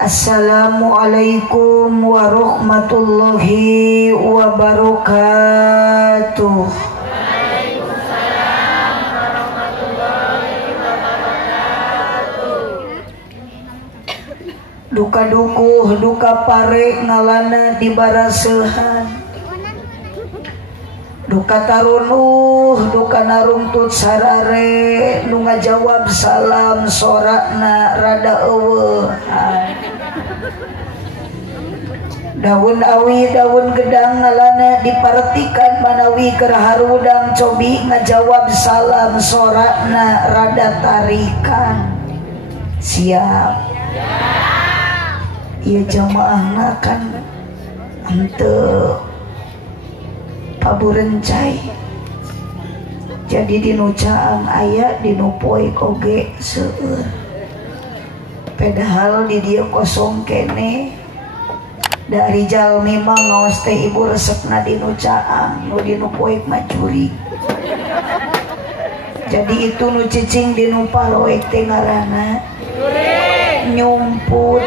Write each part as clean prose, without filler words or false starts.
Assalamualaikum warahmatullahi wabarakatuh. Waalaikumsalam warahmatullahi wabarakatuh. Duka dukuh duka pare ngalana dibarasehan, duka tarunuh duka narungtut sarare nu ngajawab salam sorakna rada eueuhan. Daun awi daun gedang ngalana dipartikan manawi keur harudang cobi ngajawab salam sorakna rada tarikan. Siap. Ieu jamaahna kan henteu paburencai. Jadi dinu caang aya dinu poek oge seueur. Padahal di dieu kosong kene. Dari jalmi mah ngaos teh ibu resepna dinu caang, nu dinu poek mah jurig. Jadi itu nu cicing dinu paloek teh ngaranna nyumput.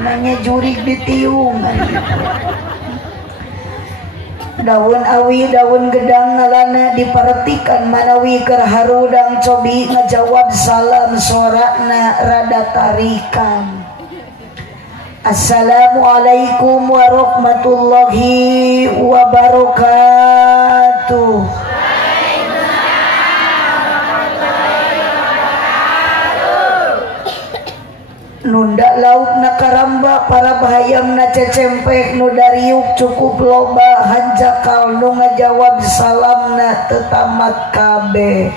Nanya jurig ditiungan. Daun awi daun gedang ngalana diperhatikan manawi keur harudang cobi ngajawab salam sorakna rada tarikan. Assalamualaikum warahmatullahi wabarakatuh. Nunda lauk na karamba para bahayam na cecempek nu dariuk cukup loba hanjakal nu ngajawab salam na tetamat kabeh.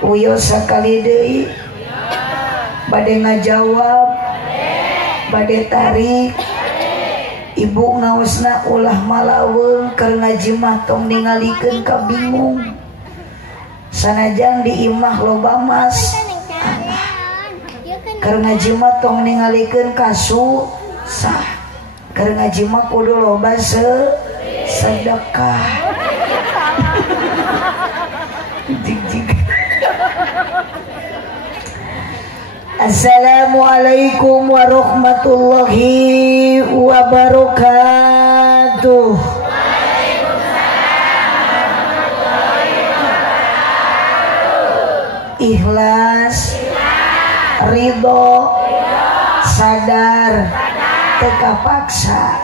Uyo sakali deui bade ngajawab bade tarik. Ibu ngaosna ulah malaweung keur ngaji mah tong ningalikeun ka bingung. Sanajan di imah loba mas keur ngaji mah tong ningalikeun kasu sah. Keur ngaji mah kudu loba sedekah. Jig. Assalamualaikum warahmatullahi wabarakatuh. Ikhlas, ridho, sadar, teka paksa.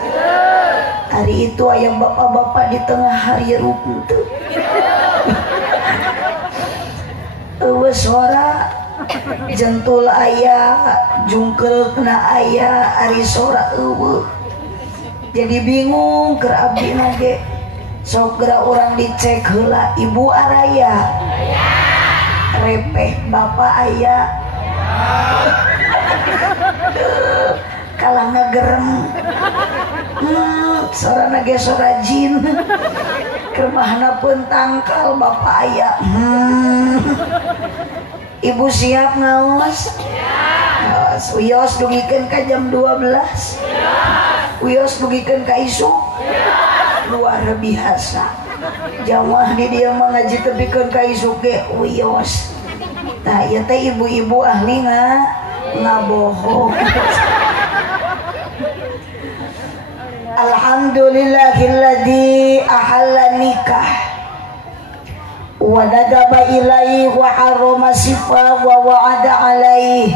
Hari itu ayam bapak-bapak di tengah hari rumput. Eueuh sora jentul aya, jungkeulna aya, ari sora eueuh. Jadi bingung keur abdi nage. Sok geura urang dicek heula, ibu araya. Repeh bapak aya. Kalah ngagerem. Sora nage sora jin. Kermahna pun tangkal bapak aya. Ibu siap ngaos? Siap. Uyos dugikeun ka jam 12. Uyos dugikeun ka isuk. Luar biasa. Jamaah di dia mah ngaji tepikeun ka isuk ge uyos. Tah ieu teh ibu-ibu ahli ngabohong. Alhamdulillahilladzi ahalla nikah wa nadaba ilaihi wa harrama sifa wa wa'ada alaihi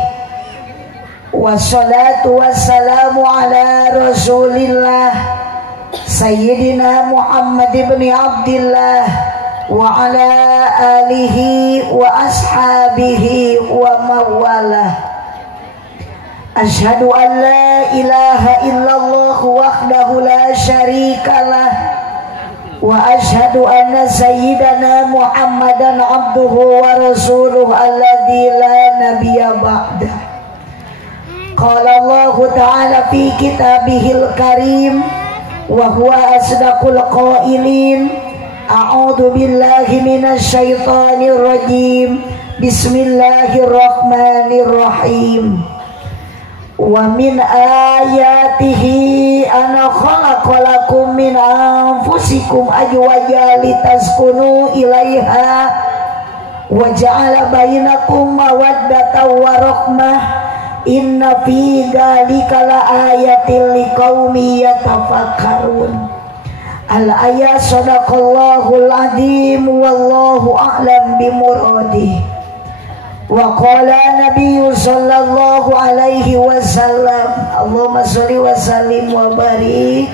wassalatu wassalamu ala rasulillah sayyidina Muhammad ibn Abdillah wa ala alihi wa ashabihi wa mawalah. Asyhadu an la ilaha illallah wahdahu la syarikalah wa asyhadu anna sayyidana Muhammadan abduhu wa rasuluhu alladzi la nabiyya ba'dah. Qala Allah ta'ala fi kitabihil karim wa huwa asdaqul qailin. A'udzu billahi minasy syaithanir rajim. Bismillahirrahmanirrahim. Wa min ayatihi ana khalaqalakum min anfusikum azwajan litaskunu ilaiha wa ja'ala bainakum mawaddatan wa rahmah inna fi dzalika laayatil liqaumi yatafakkarun. Al-ayat sadaqallahul adzim wallahu a'lam bimuradih. Wa qala nabiyyu sallallahu alaihi wasallam Allahumma sholli wa sallim wa barik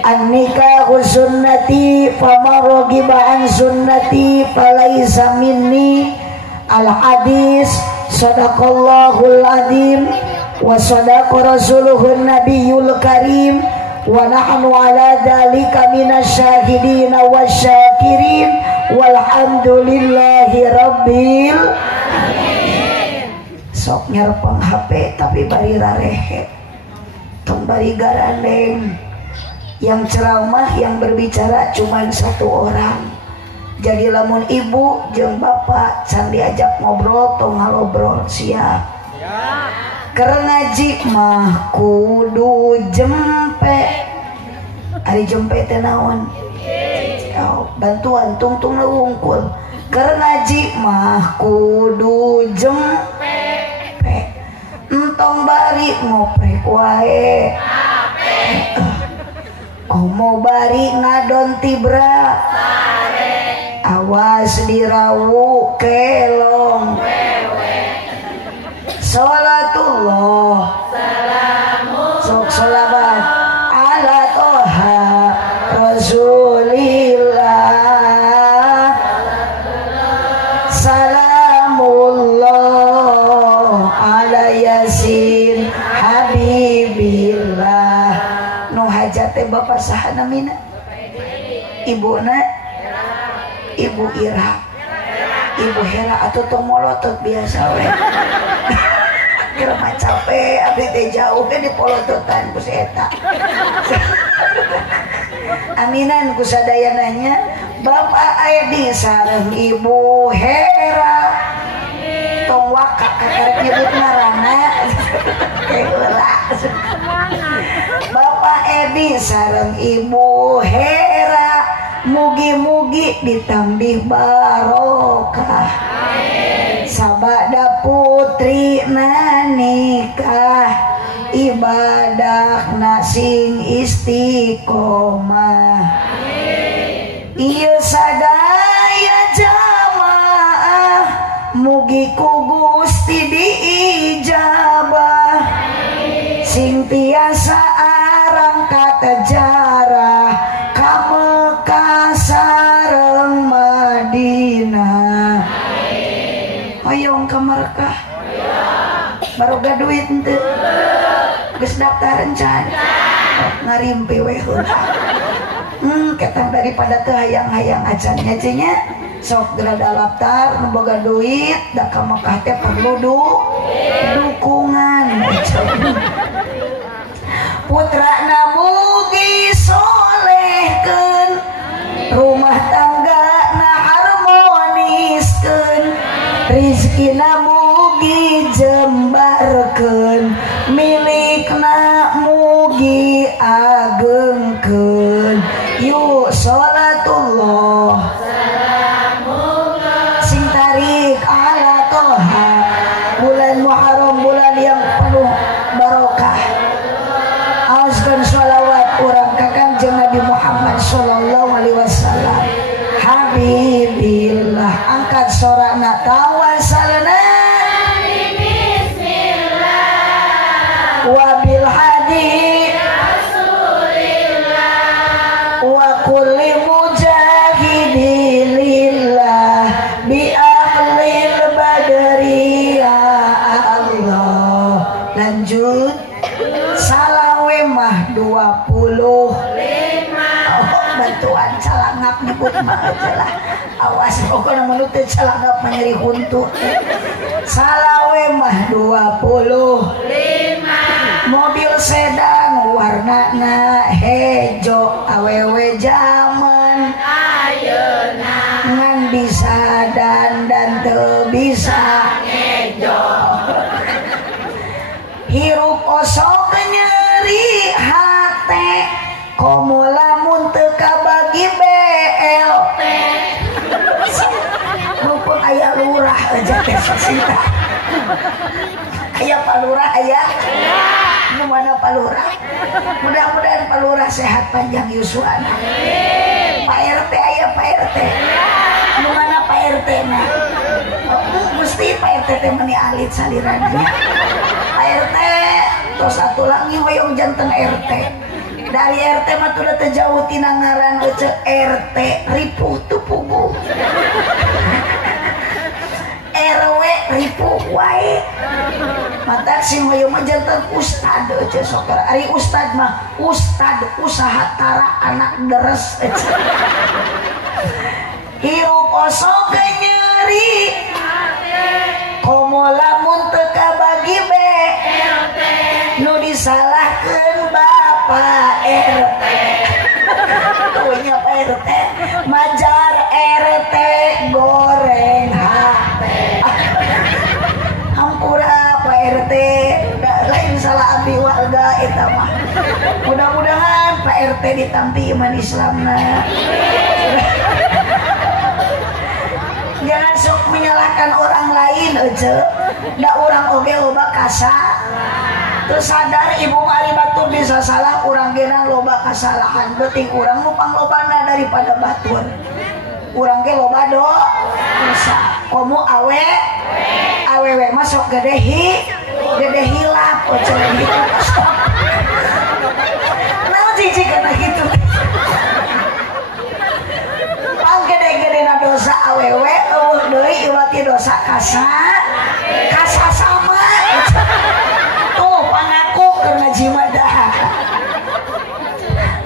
an-nikahu sunnati faman raghiba an sunnati falaysa minni. Al-hadis sadaqallahul adzim wa sadaqa rasuluhun nabiyyul karim wa nahnu ala dzalika minasyahidin wasyakirin walhamdulillahi rabbil alamin. Sok nyerpeng HP tapi bari rarehe tong bari garandeng. Yang ceramah yang berbicara cuma satu orang. Jadi lamun ibu jeung bapak can diajak ngobrol tong ngalobrol siap. Keur ngaji mah kudu jempe. Ari jempe teh naon? Oh, bantuan tungtung wungkul. Keur ngaji mah kudu jempe. Entong bari ngoprek wae. Komo bari ngadon tibra. Awas dirawu kelong. Salatullah sok sholawat ala toha rasulillah. Salamullah ala yasin habibillah. Nu hajate bapak saha namina? Ibuna Ibu Ira, Ibu Hera atau tong molotot biasa we. Kira mah capek abdi teh jauh ke di polototan ku eta. Aminan ku sadayananya Bapak Edi sareng Ibu Hera. Tong wakak kakarek nyebut ngaranna. Bapak Edi sareng Ibu Hera mugi-mugi ditambih barokah. Sabada putri nikah ibadah sing istiqomah. Ieu sadaya jamaah mugi ku Gusti diijabah. Sing tiasa arang kata jarah ka Mekah sareng Madinah. Hoyong ka Mekah. Baroga duit henteu. Geus daftaran can. Ngarimpi we heula. Ketang daripada teu hayang-hayang acannya cenah. Sok gerada daftar nu boga duit da ka Mekah teh perlu dukungan. Putrana mugi solehkeun, rumah tanggana harmoniskeun, rizkina mugi jembarkeun, milikna mugi agengkeun. Yuk sholatullah sing tarik ala toha. Bulan Muharram bulan yang penuh barokah. Auzkan sholawat urang ka Kanjeng Nabi Muhammad sallallahu alaihi wasallam. Habibillah angkat sorana tawassalna bismillah wa bil hadi rasulillah wa kulli mujahidilillah bi ahlil badri ya Allah. Lanjut salawe mah 25. Bantuan calangap nyebut mah aja lah. Awas pokoknya menurut calangap menyeri huntu. Salawe mah 25. Mobil sedan warnana hejo awewe zaman ayeuna ngan bisa dan teu bisa ngejo. Hirup osok nyeri hate komo lamun teu kabagi BLT. Mumpung aya lurah aja teh sasita. Aya Pak Lurah aya? Nu mana Pak Lurah? Mudah-mudahan Pak Lurah sehat panjang yuswana. Pak RT aya Pak RT? Nu mana Pak RT na? Mesti Pak RT teh meni alit salirannya. Pak RT tos atuh langi hoyong janten RT. Dari RT mah tuh teu jauh tina ngaran RT ripuh tu puguh. RW ripuh wae. Mata sing hoyong mah janten ustad eueuh sok. Ari ustad mah ustad usaha tara anak deres. Hirup osok nyeri. Komo lamun teu kabagi be. Nu disalahkeun Bapak RT. Tuhnya Pak RT majar RT goreng HP. Hampura Pak RT lain salah abdi warga eta mah. Mudah-mudahan Pak RT ditampi iman Islamna. Jangan sok menyalahkan orang lain aja. Da urang oge loba kasar. Terus sadar ibu mari batur bisa salah urang geuna loba kasalahan. Beuting urang nu panglobana daripada batur. Urang ge loba dosa. Komo awewe masuk gede hilap ocehan gitu. Naon jijik kana gitu. Pang gede-gede na dosa awewe eueuh deui iwati dosa kasa sama. Karena jimadah.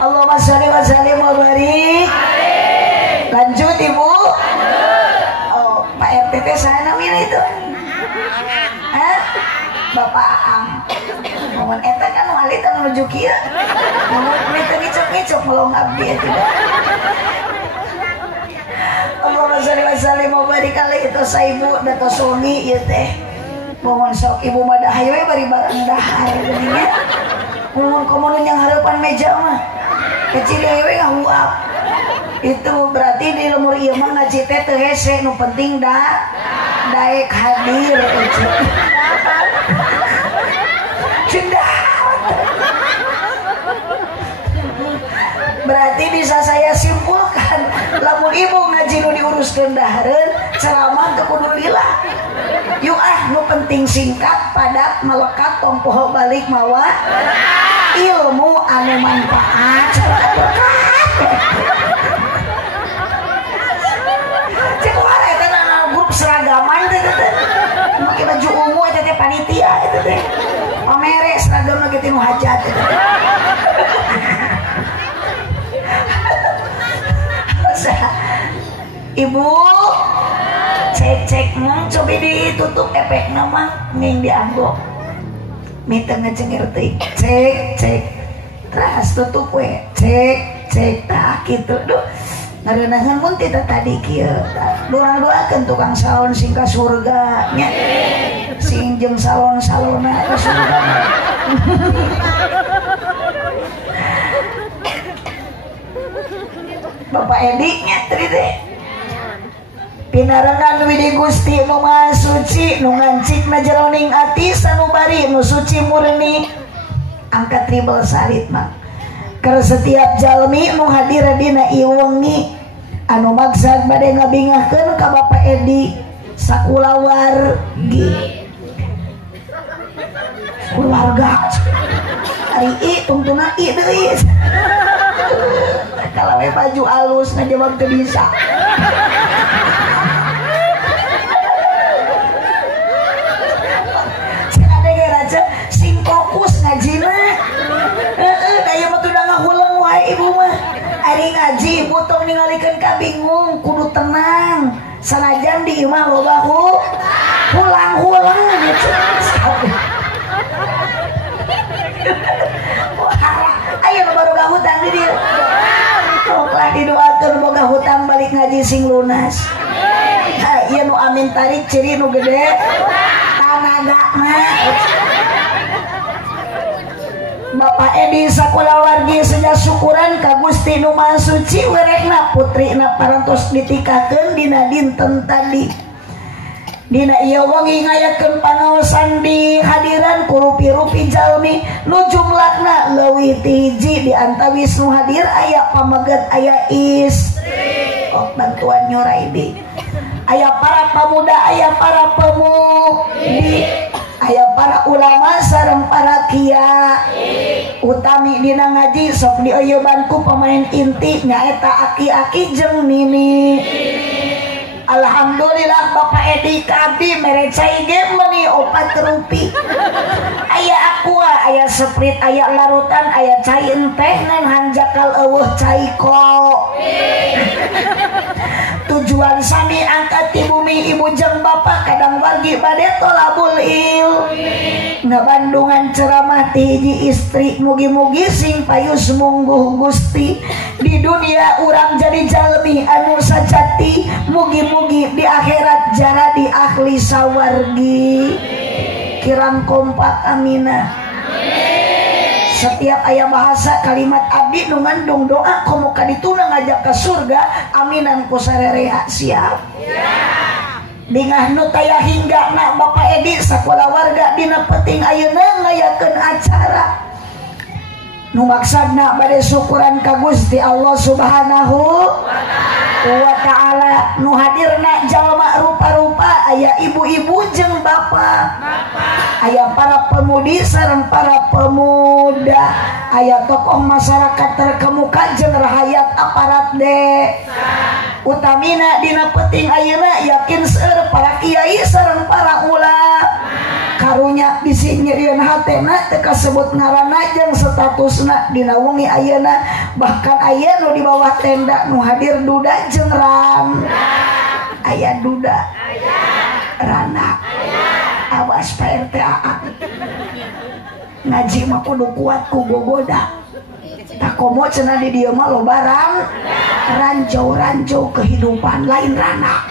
Allahumma sholli wa sallim wa barik. Lanjut Ibu. Oh, Pak RT teh saha namina itu? Bapak Am. Mohon eta kan wali teh menuju kieu. Mohon teh ngicok-ngicok melong abdi eta. Allahumma sholli wa sallim wa barik alaihi tos ibu da tos suami ieu teh. Mohon sok ibu mah dahayu we bari barang dahar geuning nya. Mohon komono yang harapan meja mah. Kecil we ngahuap. Itu berarti di lemur ieu mah ngaji teh teu hese nu penting daek hadir eueuh. Cendah. Berarti bisa saya simpulkan lamun ibu ngaji nu diuruskeun dahareun ceramah teu kudu lila. Yuk nu penting singkat padat melekat tong poho balik mawa ilmu anu manfaat cek wara eta na grup seragaman teh make baju ungu eta teh panitia eta teh pamere seragam ge tinu hajat eta Ibu cek coba ditutup efek nama nging dianggok minta ngecengir teh cek terus tutup we cek tak gitu duh ngarenahan mun kita tadi kieu doa-doakeun tukang salon sing ka surga nya sing jeung salon-salona ka surga Bapak Edi nya tadi teh pinarengan widi Gusti nu Maha Suci nu ngancikna jeroning ati sanubari nu suci murni angkat tribal salit mah keur setiap jalmi nu hadir dina ieu wengi anu maksad bade ngabingahkeun ka Bapak Edi sakulawargi keluarga ari i tungtuna i deui kalau we baju alus ngajawab teu bisa sing fokus ngajina daya mah udah ngahulang wae ibu mah ari ngaji ibu tong ningalikeun ka bingung kudu tenang sanajan di imah loba hulang gitu ayo baru hutang di dieu lah didoakeun boga hutang balik ngaji sing lunas ieu nu amin tarik ciri nu gede tanagana Bapak Edi sakulawargi senya syukuran ka Gusti nu Maha Suci werekna putrina parantos ditikakeun dina dinten tadi dina ieu wengi ngayakeun pangaosan di jalmi nu jumlahna leuwih ti hiji di antawis nu hadir aya pameget aya istri. Kok bantuan nyorai di aya para pemuda aya para pemudi aya para ulama sareng para kiai utami dina ngaji sok dieuyeubantku pemain inti nyaeta aki-aki jeung nini. Alhamdulillah Bapak Edi Kabdi mere cai ge meuni 4 rupi. Aya aqua, aya Sprite, aya larutan, aya cai enteh ngan hanjakal eueuh cai ko. Tujuan sami angkat ti bumi ibu jeung bapak kadang wargi bade tolabul ilmi. Ngabandungan ceramah ti hiji istri mugi-mugi sing payus mungguh Gusti di dunia urang jadi jalmi anu sajati mugi-mugi di akhirat jadi ahli sawargi. Kirang kompak amina. Setiap ayat bahasa kalimat abdi nu ngandung doa komo kadituna ngajak ke surga aminan ku sarerea siap. Dingah nu taya hingga na Bapak Edi sakola warga dina peting ayeuna ngayakeun acara nu maksudna bade syukuran ka Gusti Allah Subhanahu wa ta'ala nu hadirna jalma rupa-rupa aya ibu-ibu jeung bapak, aya para pemudi sareng para pemuda, aya tokoh masyarakat terkemuka jeung rahayat aparat utamina dina peting ayeuna yakin seueur para kiai sareng para ulama karunya bisi nyerieun hatena teu kasebut ngaranna jeung statusna dina wengi ayeuna bahkan aya nu di bawah tenda nu hadir duda jeung aya duda rana awas Pak RT ngaji mah kudu kuat ku gogoda tak komo cenah di dieu mah lobarang ranjau-ranjau kehidupan lain rana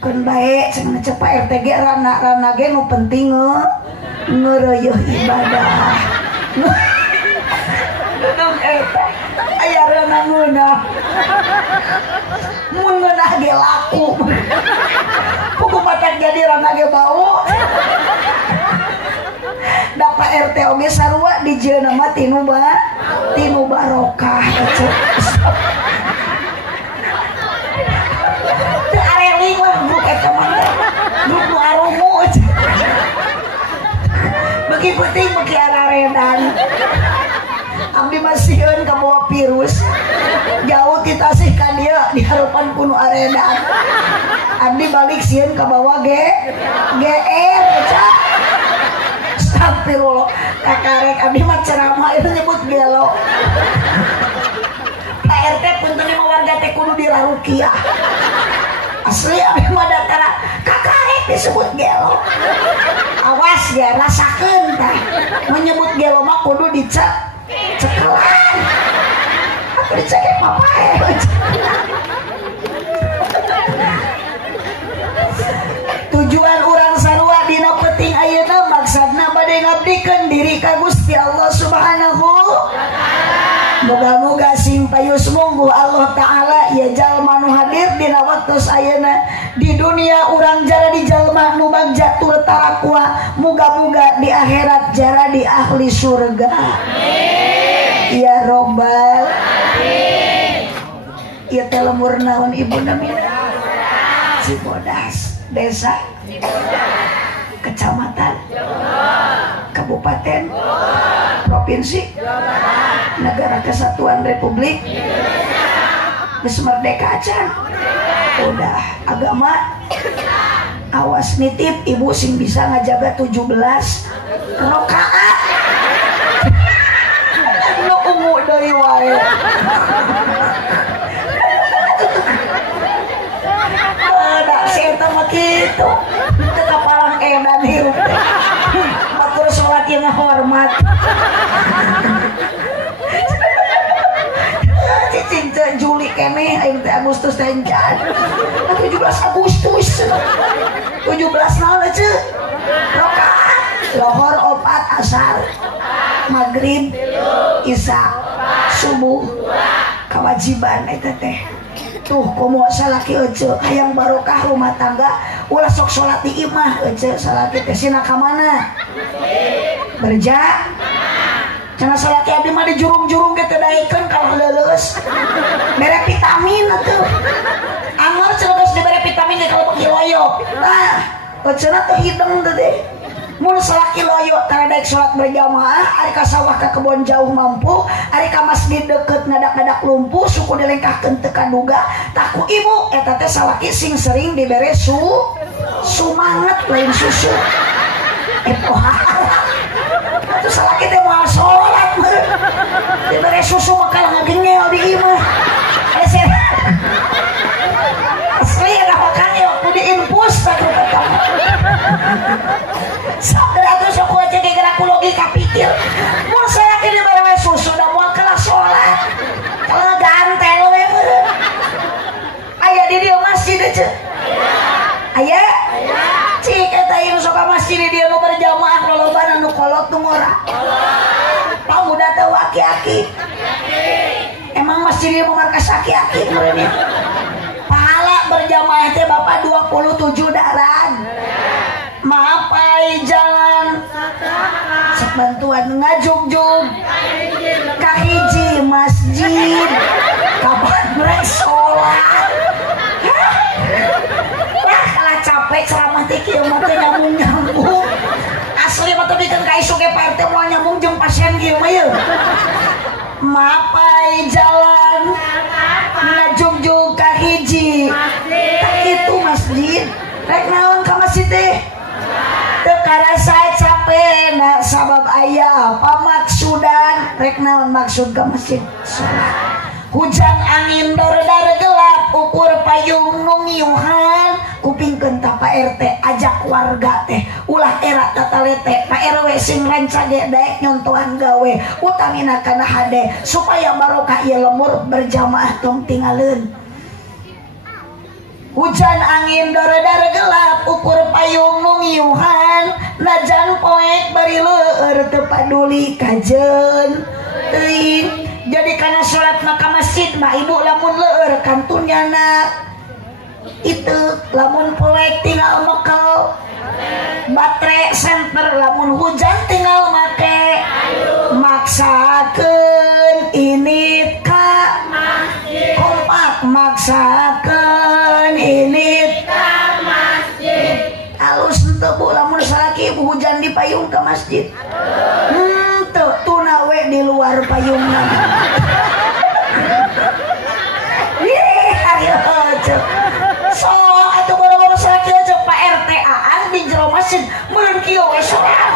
keun bae cenah cek Pak RT ge rana ge nu penting ngeureuyeuh ibadah duduk eta aya rana ngeunah mun ngeunah ge laku kudu matak jadi rana ge bau. Da Pak RT oge sarua dijieuna mah tinu barokah teu areling lah grup eta mah grup nu arumu beuki penting beuki araredan abdi masieun ka bawa virus jauh ti tasih ka dieu di hareupan kuno aredan abdi balik sieun ka bawa GR cak. Astagfirullah kakarek abdi mah ceramah itu nyebut gelo. Pak RT punten lima warga teh kudu dirarukiah. Asli abdi mah datara kakarek disebut gelo. Awas ya rasakeun tah. Menyebut gelo mah kudu cekelan. Aku dicekek papae. Tujuan urang sarua dina peting ayeuna maksudna bade ngabdikeun diri ka Gusti Allah Subhanahu wa taala. Moga-moga sing payus mungguh Allah taala ya jalma nu hadir dina waktos ayeuna di dunia urang jara di jalma nu bagja tur tarakwa moga-moga di akhirat jara di ahli surga. Amin. Ya robbal alamin. Ieu teh lemur naon ibu namina? Cibodas. Desa Kecamatan Kabupaten Provinsi Negara Kesatuan Republik geus merdeka acan. Udah agama awas nitip ibu sing bisa ngajaga 17 rakaat nu ungu deui wae. Eta mah kitu teu kapalang edan hirup batur salat yang hormat cicing Juli kene aing teh Agustus teh encan 17 Agustus 17 naon ce rakaat lohor 4 asar maghrib isya subuh kewajiban eta teh tuh komo salaki ece hayang barokah rumah tangga ulah sok sholat di imah salat teh sina ka mana berja cenah salat abdi mah di jurung-jurung ge teu daekeun kalah leuleus mere vitamin atuh Anwar cenah dibere vitamin ge kalau beki loyo cenah teh hideng teh deh mun salaki loyo tara daek salat berjamaah ari ka sawah ka kebon jauh mampu ari ka masjid deukeut ngadak-ngadak lumpuh suku dilengkahkeun teu kaduga taku ibu eta teh salaki sing sering dibere sumanget lain susu itu salaki teh moal salat dibere susu mah kalah ngagengel di imah asli ada makanya waktu diinfus tak ketemu sadar atuh sok aja gerak logika pikir mun salaki dibere susu da moal kalah salat kalah gantel we aya di dieu masjid teh aya cik eta ieu sok ka masjid di dieu nu berjamaah lolobana nu kolot nu ngora pamuda teh aki-aki emang masjid ieu markas aki-aki meureun pahala berjamaah teh Bapak 27 daran mapai jalan bantuan ngajugjug kahiji masjid kapan mereka sholat wah kalah capek ceramah teh kieu mah teh nyambung asli mah teh bikin ka isu ge partai moal nyambung jeung pasien kieu mah yeuh mapai jalan ngajugjug kahiji tak kitu masjid rek naon ka masjid teh teu karasa capena sabab aya pamaksudan rek naon maksud ka masjid salat hujan angin dar-dar gelap ukur payung nu ngiuhan kupingkeun ta Pak RT ajak warga teh ulah era tatalete Pak RW sing ranca ge daek nyontohan gawe utamina kana hade supaya barokah ieu lemur berjamaah tong tingaleun hujan angin dar-dar gelap ukur payung nu ngiuhan najan poek bari leueur teu paduli kajeun teuing jadi kana salat maka masjid mah ibu lamun leueur kantunnyana itu lamun poek tinggal mekel baterai center lamun hujan tinggal make maksakeun ini ka masjid kompak maksakeun ini ka masjid alus henteu bu lamun salaki ibu hujan di payung ke masjid henteu tuna we di luar payungna so atuh boro-boro salaki aja Pak RT aan di jero masjid meureun kieu we salat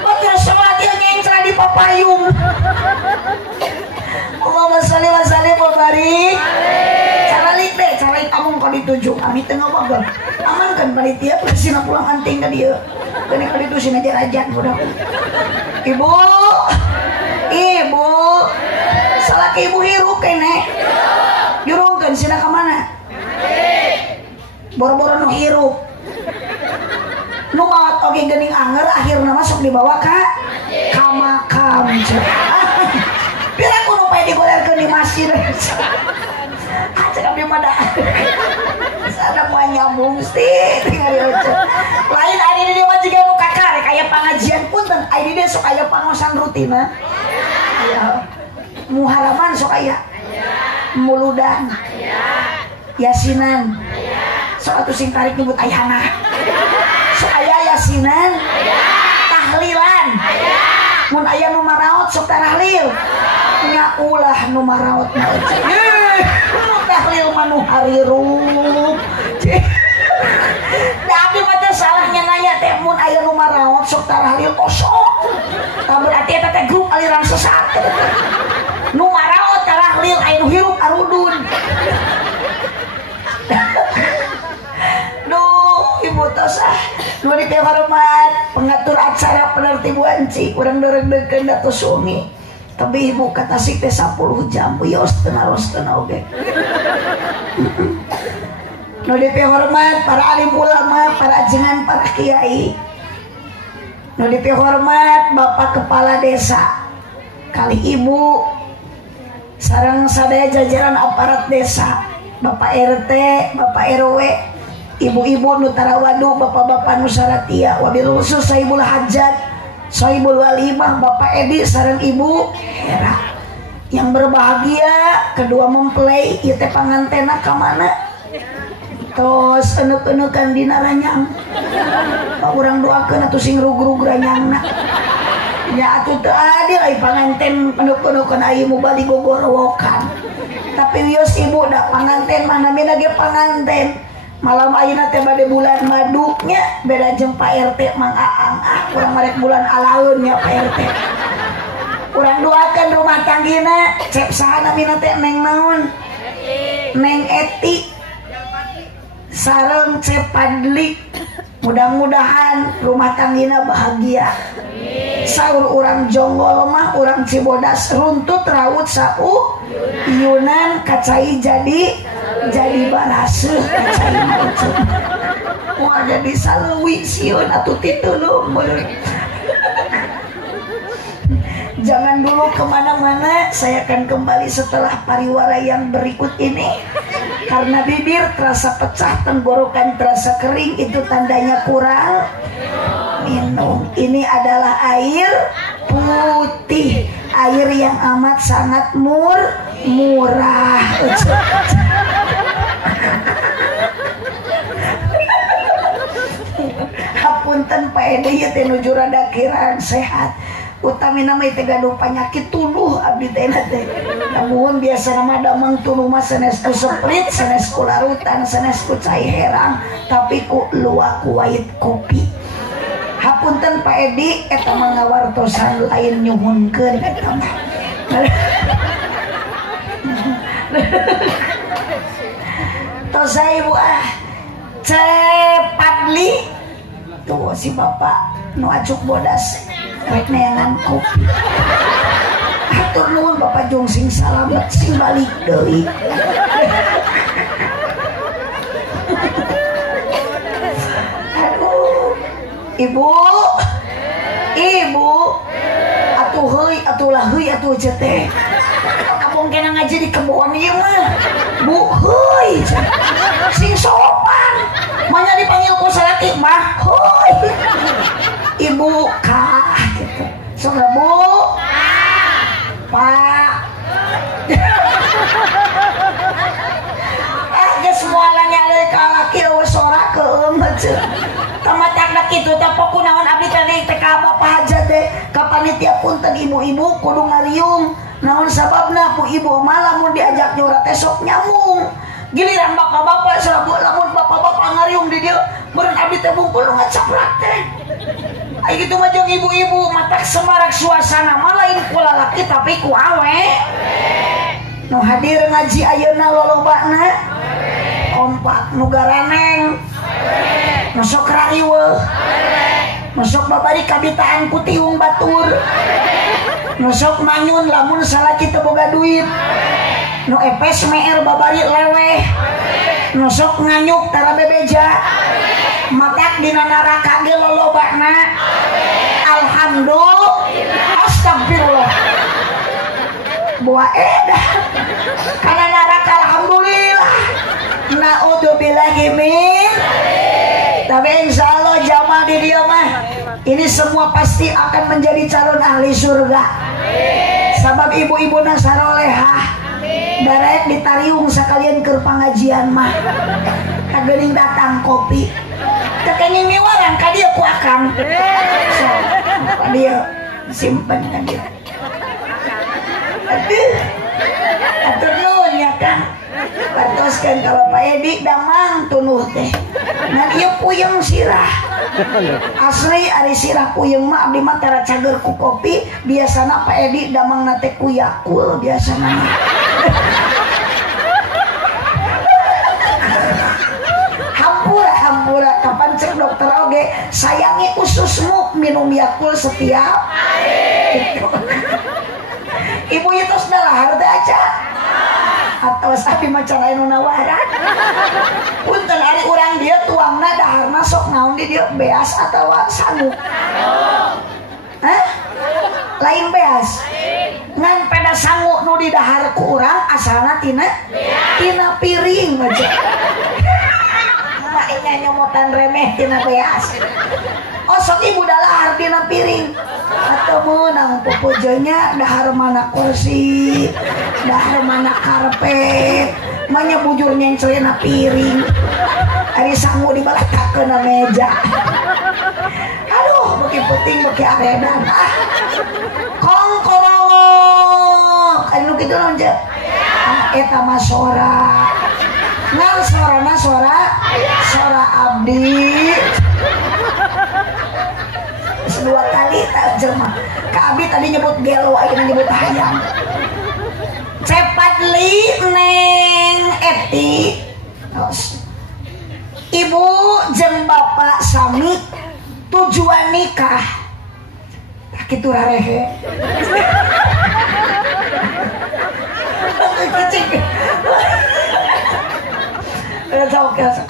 batur salat ieu ngengcra di papayung Allahumma sholli wa sallim wa barik caralik deh caralik amung ka dituju ami teu ngobogol aman kan panitia presina pulang anting ka dieu geuning ka ditu sina jarajan budak ibu salaki ibu hirup keneh jurungkeun sina ka mana boro-boro nu hirup nu maot oge geuning anger akhirna masuk dibawa ka makam pira kudu pae digolerkeun di masjid cek abdi mah da sada moal nyambung sih tinggal lain ari di dieu mah jiga nu kakare aya pangajian punten ari di dieu sok aya pangosan rutina aya muharaman sok aya muludan yasinan sok atuh sing tarik nyebut ayana sok aya yasinan tahlilan mun aya nu maraot sok tahlil nya ulah nu maraot mah tahlil mah nu harirup da abdi mah teh salahnya nanya teh mun aya nu maraot sok tahlil kosong tah berarti eta teh grup aliran sesat nu maraot tahlil aya nu hirup arudun ibu tosah nu dipihormat pengatur acara penertibuan cik urang deureug-deukeun da tos suami tapi ibu kata sik teh 10 jam wios teu naroskeun oge nu dipihormat para alim ulama para ajengan para kiai nu dipihormat Bapak Kepala Desa kali ibu sareng sadaya jajaran aparat desa Bapak RT, Bapak RW, ibu-ibu nu tarawadu, bapak-bapak nu saratia, wabil khusus Saibul Hajat, Saibul Walimah, Bapak Edi sareng Ibu Hera. Yang berbahagia kedua mempelai ieu teh pangantena ka mana? Tos eneuk-eneukan dina ranyang. Urang doakeun atuh sing rug-rug ranyangna. Ya atuh teu adil ai panganten eneuk-eneukan aya mubali gogorowokan. Tapi wios ibu da panganten mana mina ge panganten. Malam ayeuna teh bade bulan madu nya beda jeung Pak RT Mang Aang. Urang marek bulan alaeun nya Pak RT. Urang doakeun rumah tanggina cep saha namina teh Neng naon? Neng Eti. Sareng Cep Padli. Mudah-mudahan rumah tanggina bahagia. Saur urang jonggol mah urang Cibodas runtut raut sau Yunan kacai jadi baraseuh kacai maut. Wah jadi saleuwi sieun atuh titulung. Jangan dulu kemana-mana, saya akan kembali setelah pariwara yang berikut ini. Karena bibir terasa pecah, tenggorokan terasa kering, itu tandanya kurang minum. Ini adalah air putih, air yang amat sangat murah. Hapunten Pak Edi ya teh nuju rada kirang sehat. Utami nama itu gaduh penyakit tuluh abdi teh teh. Namun biasa nama damang tuluh mah sanes ku seplit, sanes ku larutan, sanes ku cai herang, tapi ku luak kuait kopi. Hapunten Pak Edi eta mah ngawartosan lain nyuhunkeun eta mah. Tos ibu Cep Padli tuh si bapak nu acuk bodas rek neangan kopi. Hatur nuhun Bapak Jung sing salamet sing balik deui. Aduh. Ibu. Atuh heuy, atuh lah heuy atuh teh. Abong kena ngaji di kebon ieu mah. Bu heuy. Sing sopan. Manya dipanggil ku salaki mah heuy. Ibu Kak gitu. Soalnya Bu Pak geus moal nyale ka laki eueuh sora keum heuh. Tamatak kitu teh pokok naon abdi teh teh ka Bapak Hajat teh ka panitia punten ibu-ibu kudu ngariung. Naon sababna ku ibu mah lamun diajak nyora teh sok nyambung. Giliran bapak-bapak sabab lamun bapak-bapak ngariung di dieu meureun abdi teh bungkul ngacaprak teh. Ay gitu mah jeung ibu-ibu matak semarak suasana mah lain ku lalaki tapi ku awe. Nu hadir ngaji ayeuna lolobana kompak nu garaneng. Nu sok rariweuh. Nu sok babari kabitaan ku tiung batur. Nu sok manyun lamun salaki teu boga duit. Nu epes meer babari leweh. Nu sok nganyuk tara bebeja. Matak dina neraka ge lolobana. Alhamdulillah. Astagfirullah. Buah edah. Kana neraka alhamdulillah. Naudzubillahi min. Tapi insyaallah jamaah di dia mah ini semua pasti akan menjadi calon ahli surga. Sabab ibu-ibu nasarolehah. Darek ditariung sekalian ke pengajian mah. Kagening datang kopi. Tekenging miwarang ka dieu ku akang. So, ka dieu simpen ka dieu. Aduh. Atur nuhun ya Kang. Partoskeun ka Bapak Edi damang tunuh teh. Nah ieu puyeng sirah. Asli ari sirah puyeng mah abdi mah tara cager ku kopi, biasana Pak Edi damangna teh ku Yakult biasana. Hampura kapan cek dokter oge sayangi ususmu minum Yakult setiap hari. Ibu itu sudah lahar teh aja atau sapi macan lain nawaran. Punten ari urang dia tuangna daharna sok naon di dia beas atau sangu. Hah? Lain beas. Ngan peda sangu nu di dahar ku urang asalna tina piring aja. Maknya nyomotan remeh tina beas. Sok ibu dahar tina piring. Atau menang pupujonya dahar mana kursi, dahar mana karpet, manya bujurnya yang celana piring. Ari sangu dibalatakeun na meja. Aduh, beki puting beki aredan. Kongkorong. Anu kitu naon je? Eta mah sora. Ngan sorana sora abdi. Dua kali tak jelma. Ka abdi tadi nyebut gelo, ayeuna nyebut hayam. Cepadli Neng Eti. Ibu jeung bapak sami tujuan nikah. Kitu rarehe.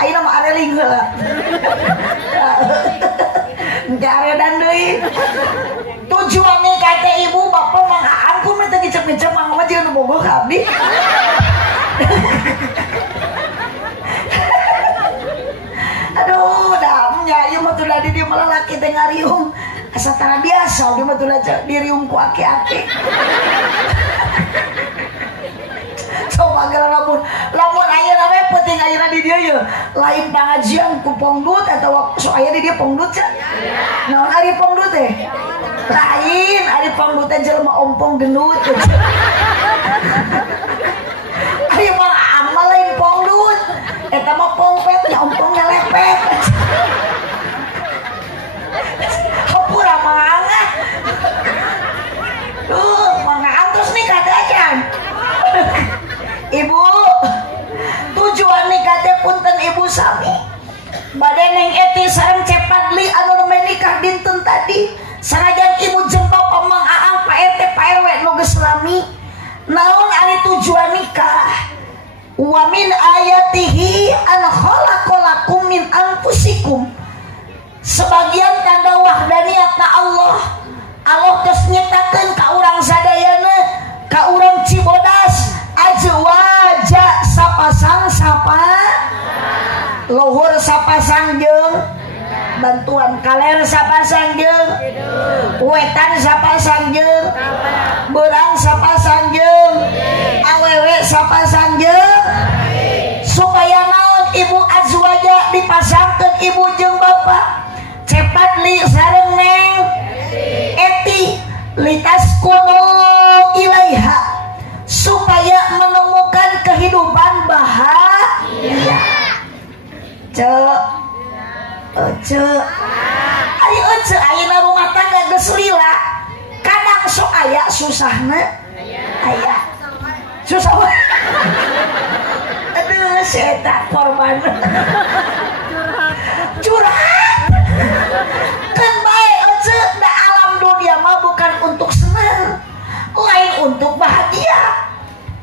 Ayeuna mah areling heula. Jaredan deui. Tujuan nikah teh ibu bapak mah ampun teh ngecep-ngecep mah mah jeung bogoh ka abdi. Aduh, damnya ieu mah teh di dieu malah laki teh ngariung. Asa tara biasa ieu mah teh diriung ku aki-aki. Coba gara lamun ayeuna we penting ayeuna di dieu ye lain pengajian ku pongdut atau so aya di dieu pongdut ca. Naon ari pongdut teh? Lain ari pongdut teh jelema ompong gendut. Ari mah amal lain pongdut. Eta mah pongpet nya ompongnya lepet. Hapura mangga. Mangga terus nikah teh acan. Ibu, tujuan nikah teh punten ibu sami. Bade Neng Eti sareng Cepadli anu reme nikah dinten tadi. Sanajan ibu jeung bapak Mang Aang Pak RT Pak RW nu geus lami. Naon ari tujuan nikah? Wa min ayatihi an khalaqalakum min anfusikum. Sebagian tanda wahdaniyatna Allah. Allah geus nyiptakeun ka urang sadayana, ka urang Cibodas. Ajwaja sapasang sapa luhur sapasang jeung bantuan kaler sapasang jeung wetan sapasang jeung beurang sapasang jeung awewe sapasang jeung supaya naon ibu azwaja dipasangkeun ibu jeung bapak Cepadli sareng Neng Eti litaskunu ilaiha supaya menemukan kehidupan bahagia. Ari ece ayeuna rumah tangga geus lila. Kadang sok aya susahna. Aya. Susah we. Aduh, eta korban. Curhat. Kan bae ece da alam dunia mah bukan untuk senang. Lain untuk bahagia.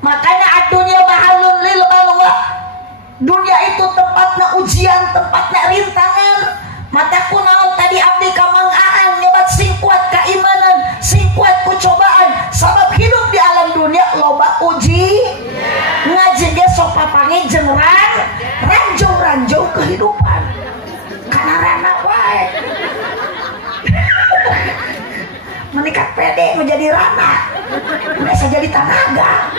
Makanya adunya bahalun lil balwa. Dunia itu tempatnya ujian, tempatnya rintangan. Mataku naon tadi abdi ka Mang Aang nyobat sing kuat keimanan, sing kuat ku cobaan. Sabab hidup di alam dunia loba uji. Ngaji ge sok papangi jeung ranjung-ranjung kehidupan. Kana rana wae. Menikah pede menjadi rana, biasa jadi tanaga.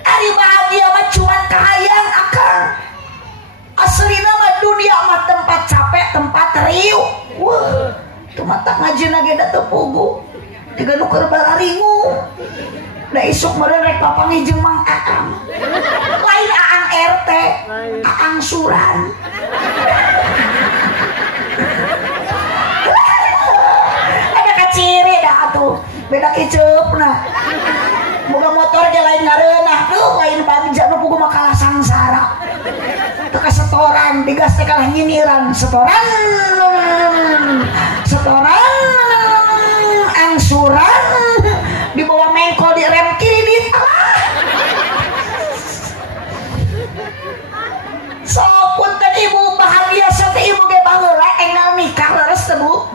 Ari bahagia mah cuman kahayang akang. Aslina mah dunia mah tempat capek, tempat riuh. Wah, itu mata ngajina ge da teu pugu. Tiga nu keur bararingu. Da isuk meureun rek papangi jeung Mang Aang. Lain Aang RT, Aang Suran. Ciri dah atuh beda kiceupna. Boga motor ge lain ngareunah, lain bagja nu puguh mah kalah sangsara. Teu kasetoran, digas teh kalah nyiniran, setoran angsuran dibawa mengkol di rem kiri di so punten ibu bahagia sote ibu ge baheula enggal nikah leres teh Bu.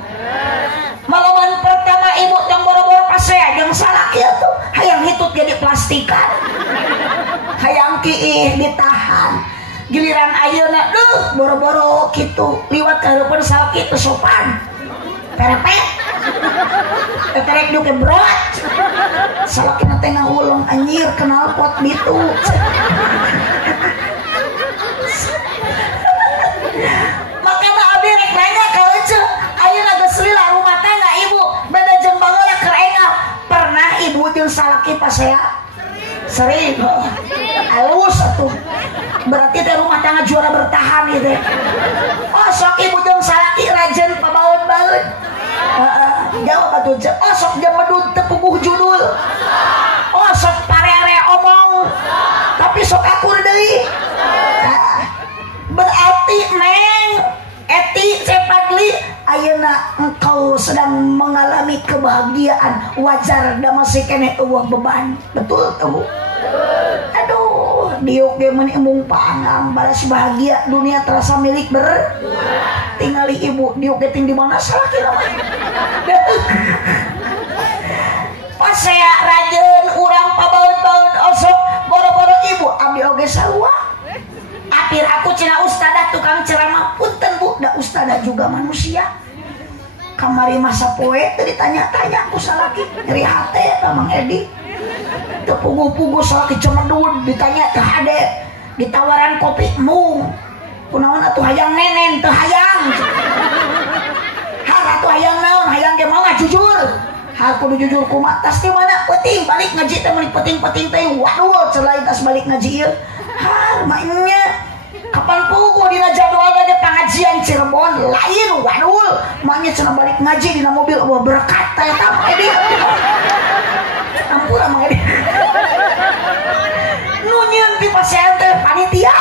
Malaman pertama ibu yang boro-boro pasea yang salah ya tuh hayang hitut jadi plastikan ditahan. Giliran ayeuna boro-boro gitu liwat ka heureun salaki teu sopan. Perepet. Terek duke brot. Salaki teh ngahulung anjir kenal pot bitu. Makana abdi rek nanya ka ece, ayeuna geus lila rumah tangga ibu, beda jeung baheula keur enggal. Pernah ibu jeung salaki pasea? Sering. Halus atuh. Berarti teh rumah tangga juara bertahan gitu. Oh sok ibu jeung salaki rajin pabaeud-baeud. Jawab atuh. Oh sok jeung medut teu puguh judul. Oh sok pare-are omong. Tapi sok akur deui. Berarti Neng Eti Cepadli ayeuna engkau sedang mengalami kebahagiaan, wajar da masih kene eueuh beban. Betul tuh. Aduh, diuk ge mun embung pangang balas bahagia dunia terasa milik tingali ibu diuk ge ting di mana salaki mah. Pas saya rajin urang pabaeud-baeud osok boro-boro ibu abdi oge sarua. Akhir aku cina ustadah tukang ceramah punten bu, da ustadah juga manusia. Kamari masa poe teu ditanya-tanya ku salaki nyeri hate ka Mang Edi. Teu puguh-puguh salaki cemedud ditanya teu hade. Ditawaran kopi mung. Kunaon atuh hayang nenen teu hayang. Har atuh hayang naon? Hayang ge mah jujur. Har kudu jujur kumaha? Tas di mana? Peuting balik ngaji teh meuli peuting-peuting teh. Waduh, selain tas balik ngaji ieu. Har maknya kapan puguh dina jadwal ge pengajian Cirebon lain wadul maknya cenah balik ngaji dina mobil wah berkat teh eta Edi. Ampun Mang Edi. Nu nyieun ti pasien teh panitia.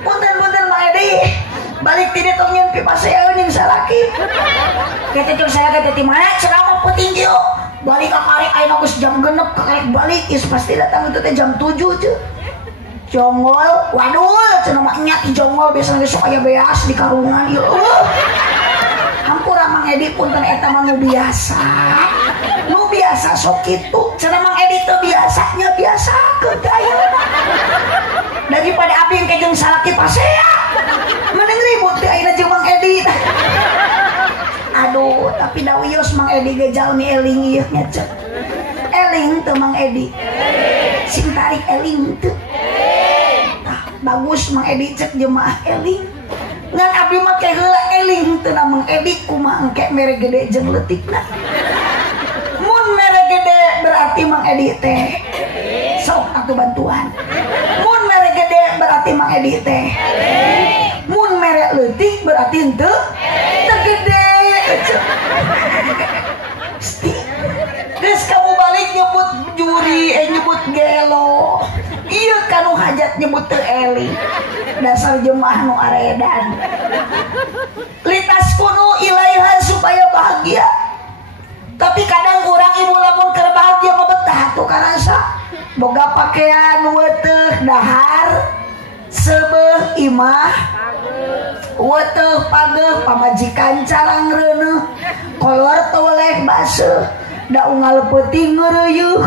Punten Mang Edi. Balik ti ditu nyieun ti pasien jeung salaki. Kita jeung salaki teh ti mana ceramah peuting ieu. Balik ka karek ayeuna geus jam 6 ka karek balik is pasti datang itu teh jam 7 teh. Jongol, waduh, cenah mah nya ti jongol biasana geus sok aya beas di karungan ieu. Hampura Mang Edi punten eta mah nu biasa. Nu biasa sok kitu. Cenah Mang Edi teu biasanya biasakeun teh ayeuna. Daripada abdi engke jeung salaki pasea. Mending ribut teh ayeuna jeung Mang Edi. Aduh, tapi da wios Mang Edi ge jalmi eling ieu nya cek. Eling teu Mang Edi. Sing tarik eling teu. Bagus Mang Edi cek jemaah eling. Ngan abdi mah ke heula eling teu Mang Edi kumaha engke mere gede jeung leutikna. Mun mere gede berarti Mang Edi teh sok atuh bantuan. Mun mere gede berarti Mang Edi teh. Mun mere leutik berarti henteu teu gede. Geus kamu balik nyebut juri nyebut gelo. Ieu kanu hajat nyebut teu eling. Dasar jemaah nu aredan. Litas kunu ilaiha supaya bahagia. Tapi kadang urang ibu lamun keur bahagia mah betah atuh karasa. Boga pakaian nu teu dahar seubeuh imah weteuh pageuh pamajikan carang reuneuh kolor toleh baseuh da unggal peuting ngeureuyeuh.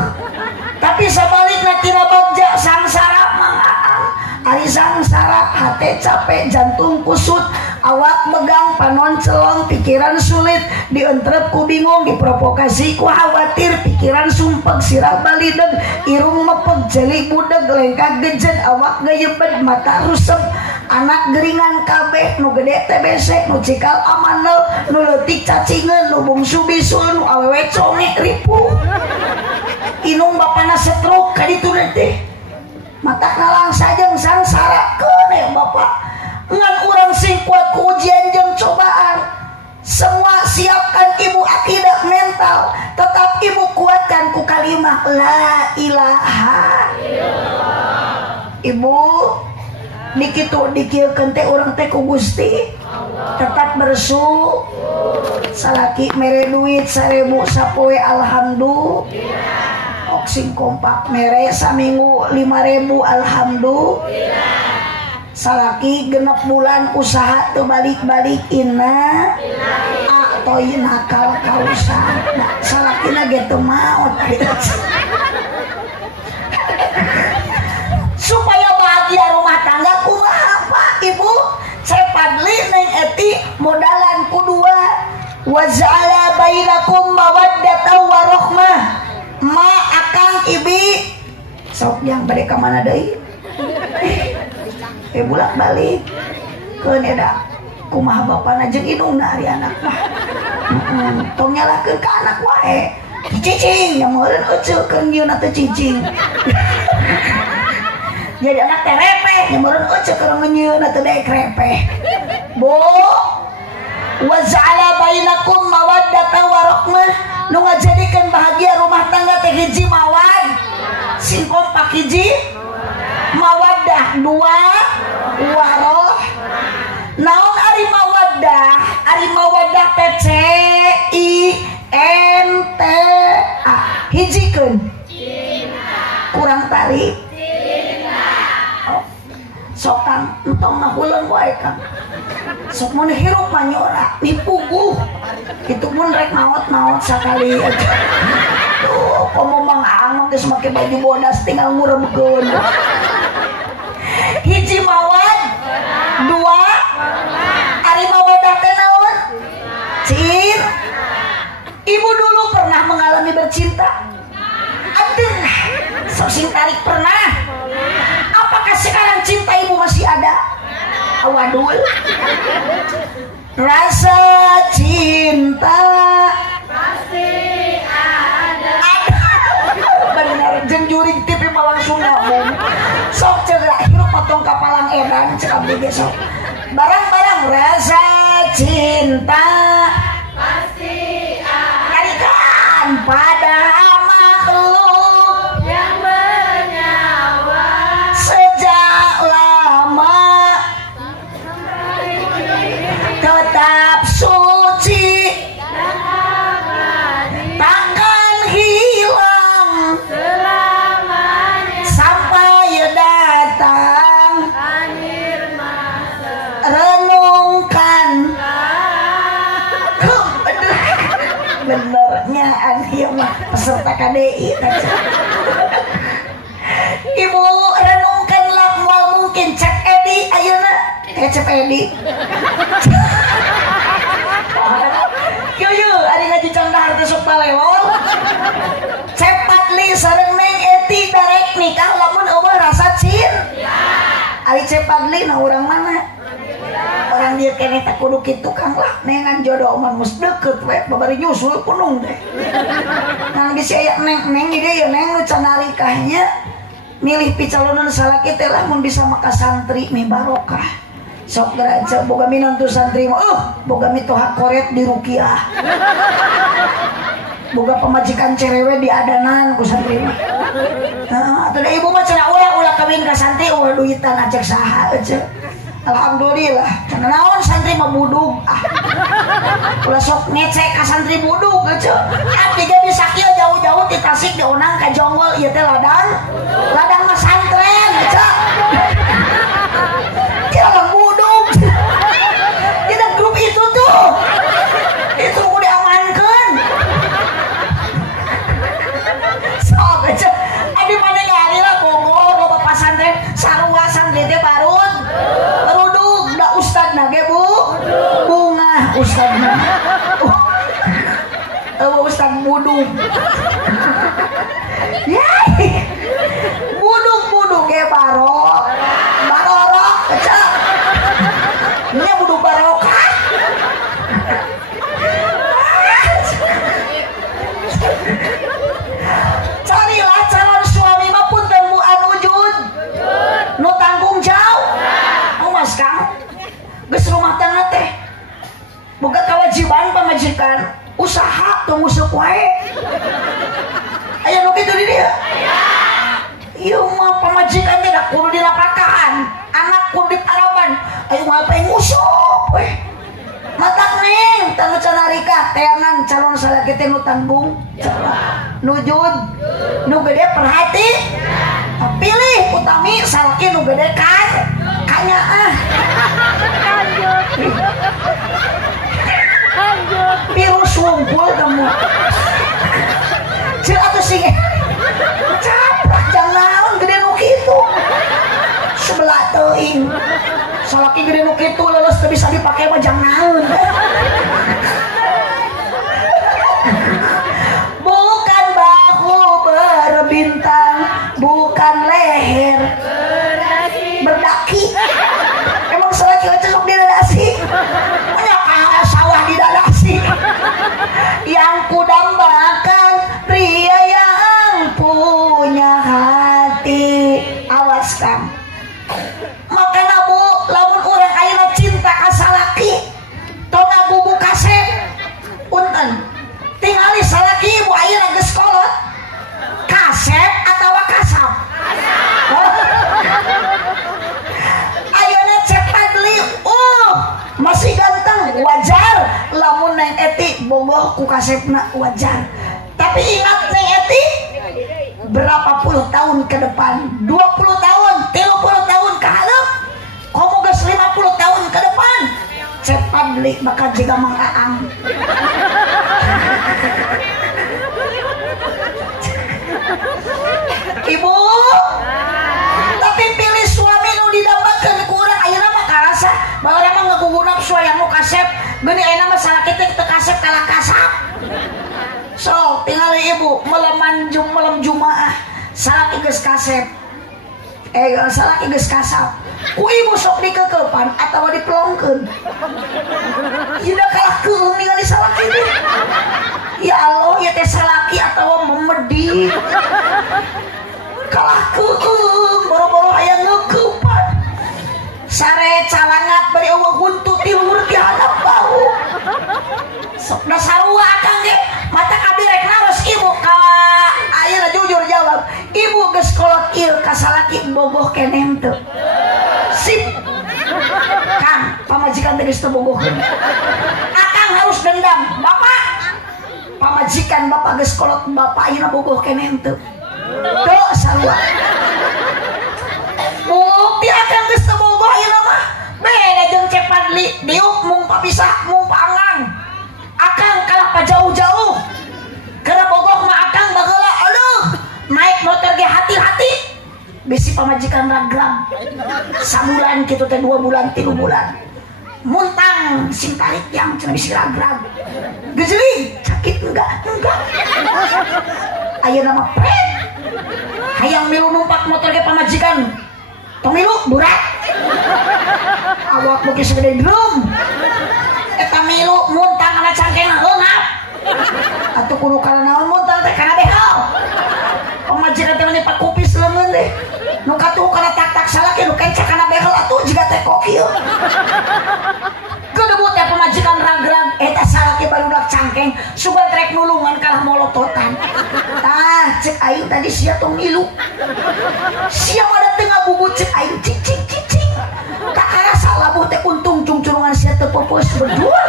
Tapi sabalikna tina bagja sangsara mangaang ari sangsara hate capek jantung kusut awak megang panon celong pikiran sulit dientrep ku bingung diprovokasi ku khawatir pikiran sumpeg sirah balideg irung mepeg jeli budeg lengkak gejet awak gayebed mata rusep anak geringan kabeh nu gede TBC nu cikal amanel nu leutik cacingeun nu bungsu bisul nu awewe conge ripu inung bapana stroke ka ditu teh mata nalang sajeng sangsara keun bapak ngan urang sing kuat ku ujian jeung cobaan. Semua siapkan ibu akidah mental, tetap ibu kuatkan ku kalimah la ilaha illallah. Ibu dikitu dikieukeun teh urang teh ku Gusti tetap bersyukur. Salaki mere duit 1000 sapoe alhamdulillah. Ok sing kompak mere saminggu 5.000 alhamdulillah. Salaki 6 bulan usaha teu balik-balik inna atau nakal kausan. Salakina ge teu maot. Padli neng eti modalan kedua wa ja'ala bainakum mawaddatan warahmah ma akang ibi sok yang bade ka mana deui bulak balik keun eta kumaha bapana jeung indungna ari anak mah tong nyalakeun ka anak wae cicing yang meureun euceukeun yeuna teh cicing jadi anak teh repeh yang meureun euceukeun ngeunyeun teh daek repeh bu wa ja'ala bainakum mawaddatan warahmah nu ngajadikeun bahagia rumah tangga teh hiji mawad sing kompak hiji mawaddah dua waroh naon ari mawaddah teh C I N T A hijikeun kurang tari sok kang entong mahuleun wae kang sok mun hirup mah nyora dipuguh kitu mun rek naot sakali aja tuh komo mang aang geus make baju bodas tinggal ngurebkeun hiji mawad dua ari mawadah teh naon cin ibu dulu pernah mengalami bercinta aduh sok sing tarik pernah. Apakah sekarang cinta ibu masih ada? Awadul. Rasa cinta masih ada. Benar, jeung jurig TV mah langsung ngabung. Sok ceuk hirup potong kapalang edan ceuk abdi besok. Barang-barang rasa cinta masih ada. Tarikan pada makhluk yang bernyawa sejak lama tetap suci dan abadi takkan hilang selamanya sampai datang akhir masa renungkan benernya akhir mah peserta KDI ibu renungkanlah mual mungkin cek Edi ayeuna cek Edi kieu ari ngaji candahar teh sok palewol cepat li sareng neng Eti darek nikah lamun eueuh rasa cin ari cepat li na urang mana orang dia kene tak kudu kitu kang lah nengan jodoh man mus deket we babari nyusul punung teh nang geus aya neng di dieu neng nu can nikahnya milih picalonan salaki teh lamun bisa maka santri mi barokah sok geraja boga minon tu santri mah boga mitoha koret di rukiah boga pemajikan cerewe di adanan ku santri mah atuh da ibu mah cenah ulah kawin ka santri ulah duitan acek saha aja alhamdulillah karena naon santri mah budug ulah sok ngecek ka santri budug aja abdi ge bisa kieu jauh-jauh ti Tasik diunang ka Jonggol ieu teh ladang mah santren aja jangan budug kita grup itu tuh itu udah diamankan sok aja abdi mana ngali lah Bogor loba pasantren sarua santri teh barud beruduk da ustad nage bu bunga ustadna ustad budug budug ge barok barorok kecak nya budug barokah carilah calon suami mah punten bu anujud nu tanggung jawab mas kang geus rumah tangga teh boga kewajiban pamajikan usaha tong useup wae aya nu kitu di dieu ieu mah pamajikan teh da kudu dirapakahan anak kudu ditaraban ayo mah pe ngusuk we matak neng tanu can nikah teangan calon salaki teh nu tanggung nujud nu gede perhati pilih utami salaki nu gede kan kanya virus wumpul kamu cil atuh sing caprak jangan gede nu kitu sebelah teuing salaki gede nu kitu leles bisa dipakai mah jangan. Bukan bahu berbintang, bukan leher berdaki. Emang selagi cocok di dadasi? Banyak sawah di dadasi. Yang kudambakan pria yang punya hati. Awas kam. Makanya bu, lamun orang ayeuna cinta ka salaki, tong ngagugu kaset. Punten. Tingali salaki ibu ayeuna geus kolot. Kaset atawa kasap? Ayeuna cepat beli. Masih ganteng, wajar. Lamun neng Eti bogoh ku kasetna wajar. Tapi ingat neng Eti, berapa puluh tahun ke depan, 20 tahun, 30 tahun ke hadap, kamu geus 50 tahun ke depan, cepat beli bakal juga Mang Aang. Ibu, tapi pilih suami nu didambakeun ku urang ayeuna mah karasa baheula mah ngagugu nafsu yang nu kasep, geuni ayeuna mah salaki teh teu kasep kalah kasap. So, tinggal ibu malam Jumaah salaki geus kasep. Salaki geus kasap. Ku ibu sok dikekepan atawa dipelongkeun. Ieu kalah keung ningali salaki teh. Ya Allah, ieu teh salaki atawa memedi. Kalah keung, boro-boro hayang ngeukepan. Sare calangat bari eueuh guntu ti luhur ti handap bau. Sok da sarua akang ge mata abdi rek naros ibu ka ayeuna jujur jawab. Ibu geus kolot ieu ka salaki bogoh keneh teu. Sip. Kang, pamajikan teh geus teu bogohkeun. Akang harus dendam. Bapak, pamajikan bapak geus kolot bapak ayeuna bogoh keneh teu. Teu sarua. Bukti akang geus teu bogoh ayeuna mah. Beda jeung cepat li diuk mung papisah mung paangang. Akang kalah pa jauh-jauh. Karena bogoh mah akang bageula aduh naik motor ge hati-hati. Bisi pamajikan ragrag. Sabulan kitu teh 2 bulan 3 bulan. Muntang sing tarik yang cenah bisi ragrag. Gejeli sakit enggak? Ayeuna mah pret. Hayang milu numpak motor ge pamajikan. Tong milu burak. Awak beuki segede drum. Eta milu muntang kana cangkeng leungap. Atuh kudu kana naon muntang teh kana behel. Pamajikan teh meni pakupis leungeun teh. Nu katuh kana tak-tak salaki nu kencak kana behel atuh jiga teh kokieu. Kudu teh pamajikan ragrag eta salaki barudak cangkeng sugan trek nulungan kalah molototan. Tah cek aing tadi sia tong milu. Sia mah teu ngabubu cek aing cicing. Ka arah salabuh teh untung cungcurungan sia teu popos berdua.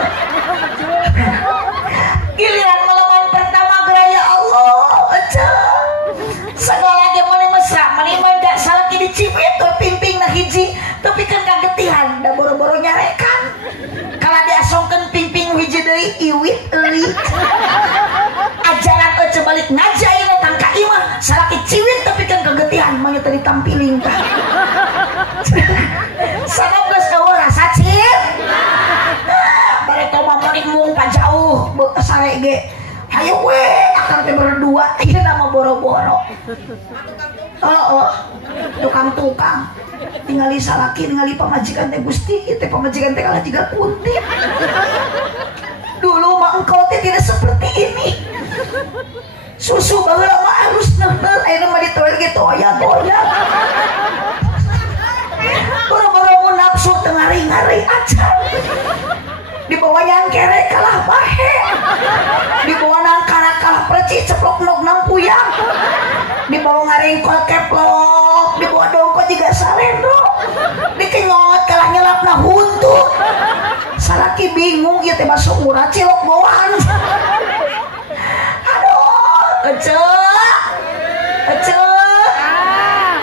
Giliran malaman pertama geraya Allah aja. Segala ge mane mesra, mane manda salaki dicipit tuh pimping na hiji, tapi kan kagetihan da boro-boro nyarekan. Kala diasongkeun pimping hiji deui iwit euy. Ajaran ece balik ngajai we tangka imah, salaki ciwit tapi kan kagetihan manya tadi tampiling tah. Sabab geus eueuh rasa cip. Bare toma monik mung pajauh beu sare ge. Hayu we akang teh berdua ieu nama boro-boro. Tukang-tukang ningali salaki ningali pamajikan teh Gusti teh pamajikan teh kalah jiga kuntit. Dulu mah engkau teh tidak seperti ini. Susu baheula mah halus neuneuh ayeuna mah ditoel ge toya-toya. Boro-boro mun nafsu teu ngari-ngari aja. Dibawa nyangkere kalah bahe. Dibawa nangkara kalah perci ceplok nog nampuyang. Dibawa ngaringkol keplok. Dibawa dongkot juga salendo. Dikenyot kalah nyelapna huntu. Salaki bingung ieu teh masuk murah cilok gowan. Aduh, ece.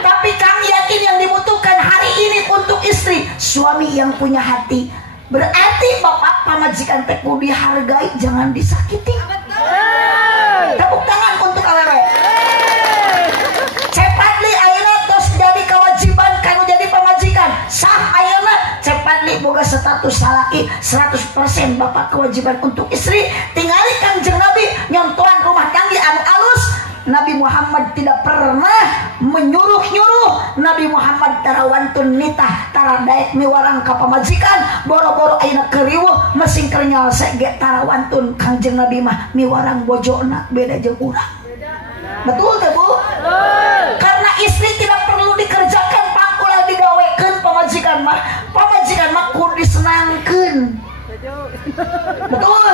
Tapi kami yakin yang dibutuhkan hari ini untuk istri suami yang punya hati. Berarti bapak pamajikan teh kudu dihargai, jangan disakiti. Tepuk tangan untuk awewe. Cepat li ayeuna tos jadi kewajiban kanu jadi pamajikan. Sah ayeuna cepat balik boga status salaki 100% bapak kewajiban untuk istri. Tingali Kangjeng Nabi nyontohan rumah tangga anu alus. Nabi Muhammad tidak pernah menyuruh-nyuruh. Nabi Muhammad tarawantun nitah taradaek miwarang ka pamajikan boro-boro ayeuna keriweuh mesing kernyal sege tarawantun Kangjeng Nabi mah miwarang bojona beda jeung urang. Betul teh Bu? Karena istri tidak perlu dikerjakan pangkulah digawekeun pamajikan mah. Pamajikan mah kudu disenangkeun. Betul?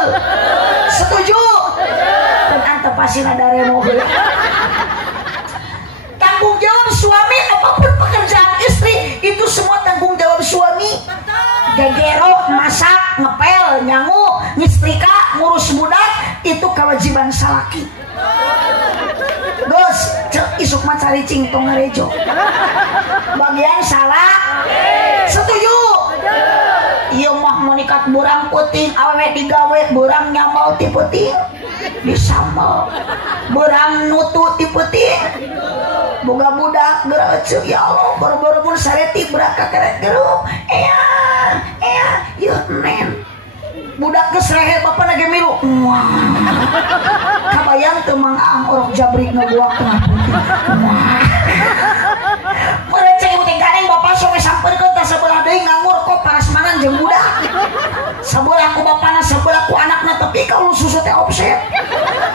Setuju? Dan antepasina daremo heula. Tanggung jawab suami apapun pekerjaan istri itu semua tanggung jawab suami. Gegerok, masak, ngepel, nyangu, nyetrika, ngurus budak itu kewajiban salaki. Gus, cek isuk mah cari cingtong ngarejo. Bagian salah. Setuju? Ieu mah monikat burang puting awewe digawe burang nyamal ti puting disamel. Burang nutu ti puting. Boga budak geureuceuk ya Allah boro-boro mun sareti budak kakeret gereup. Ieu nen. Budak geus rehe bapak nage milu. Kabayang teu Mang Aang orok jabrik ngabuak tengah putih. Meureun cek ibu teh gareng bapak sok sampeurkeun ta sabelah deui ngangur kok parasmanan jeung budak. Sabelah ku bapana sabelah ku anakna tapi kalau susu teh offset.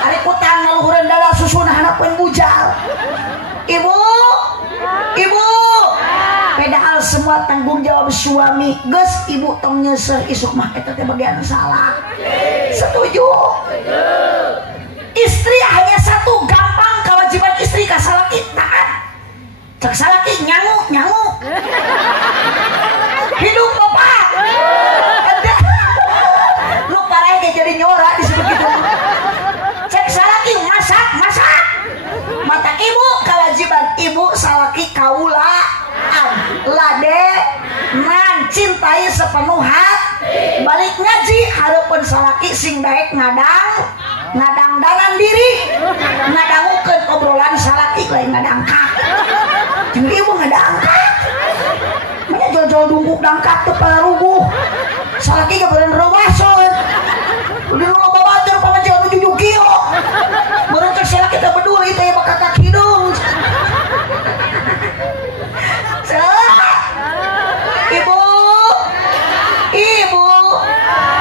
Ari ku tang ngaluhureun dala susuna hanapeun bujal. Ibu. Padahal semua tanggung jawab suami. Geus ibu tong nyeuseur isuk mah eta teh bagian salah. Setuju? Istri hanya satu, gampang kewajiban istri ka salaki taat. Cek salaki nyangu. Hidup bapak. Lu parah ge jadi nyora disebut gitu. Cek salaki masak. Mata ibu kewajiban ibu salaki kaulaan. Lade nan cintai sepenuh hati. Balik ngaji hareupeun salaki sing daek ngadang-dangan diri. Ngadangukeun obrolan salaki lain ngadangkak. Jeung ibu ngadangkak. Manya jol-jol dungkuk dangkak teu pararuguh. Salaki ge beureun rewason. Di rumah babatur pamajikan 7 kilo. Meureun cek salaki teh peduli teh bakakak hidung. Ibu,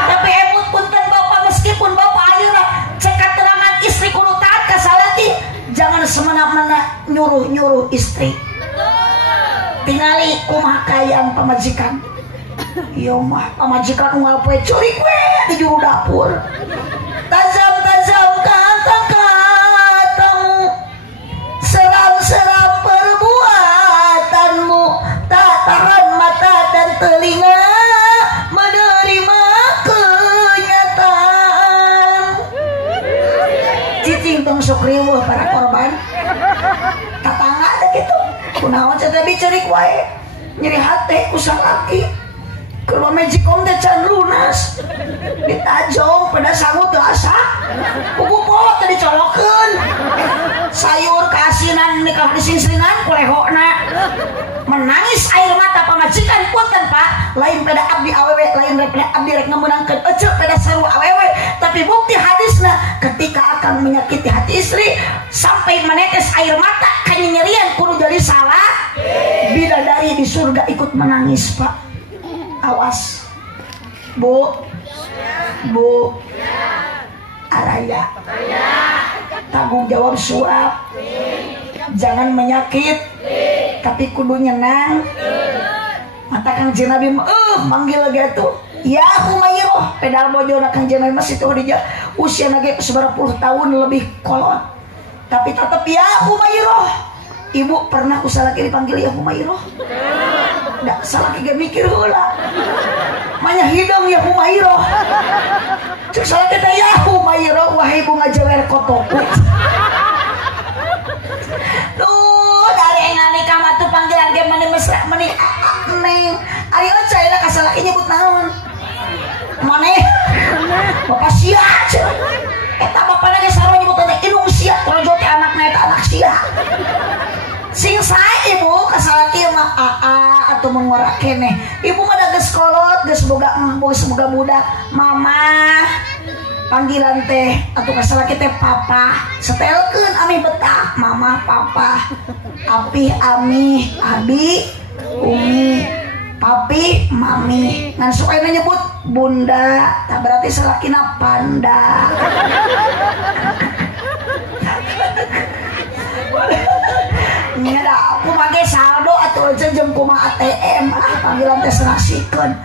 tapi emut punten bapak meskipun bapak ayeuna cek katerangan istri kudu taat ka salaki, jangan semena-mena nyuruh istri. Tingali kumaha kayaan pamajikan. Ieu mah pamajikan unggal poe curik we di juru dapur. Tajam-tajam kata-katamu, seram-seram perbuatanmu, tak tahan mata dan telinga menerima kenyataan. Cicing tong sok riweuh para korban. Tatangga ada gitu. Kunaon cenah bicerik wae. Nyeri hate ku salaki. Kalau majikom teh can lunas. Ditajong pada sangu teu asa. Pugupo teh dicolokeun. Sayur kaasinan nikah disingsinan kulehona. Menangis air mata pamajikan punten Pak. Lain pada abdi awewe, lain pada abdi rek ngemenangkeun eceuk pada saru awewe. Tapi bukti hadisna ketika akan menyakiti hati istri sampai menetes air mata kanyerian kudu jadi salah. Bidadari di surga ikut menangis Pak. Awas Bu Araya tanggung jawab suap. Jangan menyakit tapi kudu nyenang. Mata Kangjeng Nabi manggil gitu ya Humairah pedal bojona Kangjeng Nabi masih tuh dia usia lagi 90 tahun lebih kolot tapi tetap ya Humairah. Ibu pernah usah lagi dipanggil ya Humairah? Nggak salah gak mikir heula. Manya hidung ya Humairah. Cuk salah kita ya Humairah wahai bunga jewer kotoku. Duh, dari nikah mah tuh panggilan ge meni mesra meni neng. Ari ocai lah kasalaki nyebut naon? Maneh. Bapak sia. Eta bapana ge sarua nyebut teh indung sia, trojo teh anakna eta anak sia. Sing sae ibu kasalaki mah aa atau menguara keneh. Ibu mah da geus geus kolot geus boga embus boga budak mama panggilan teh atuh kasalaki teh papa setelkeun ami betah mama papa api ami abi umi papi mami ngan sok aya nyebut bunda tak berarti salakina panda nya da aku make saldo atuh aja jeung kumaha ATM panggilan teh serasikeun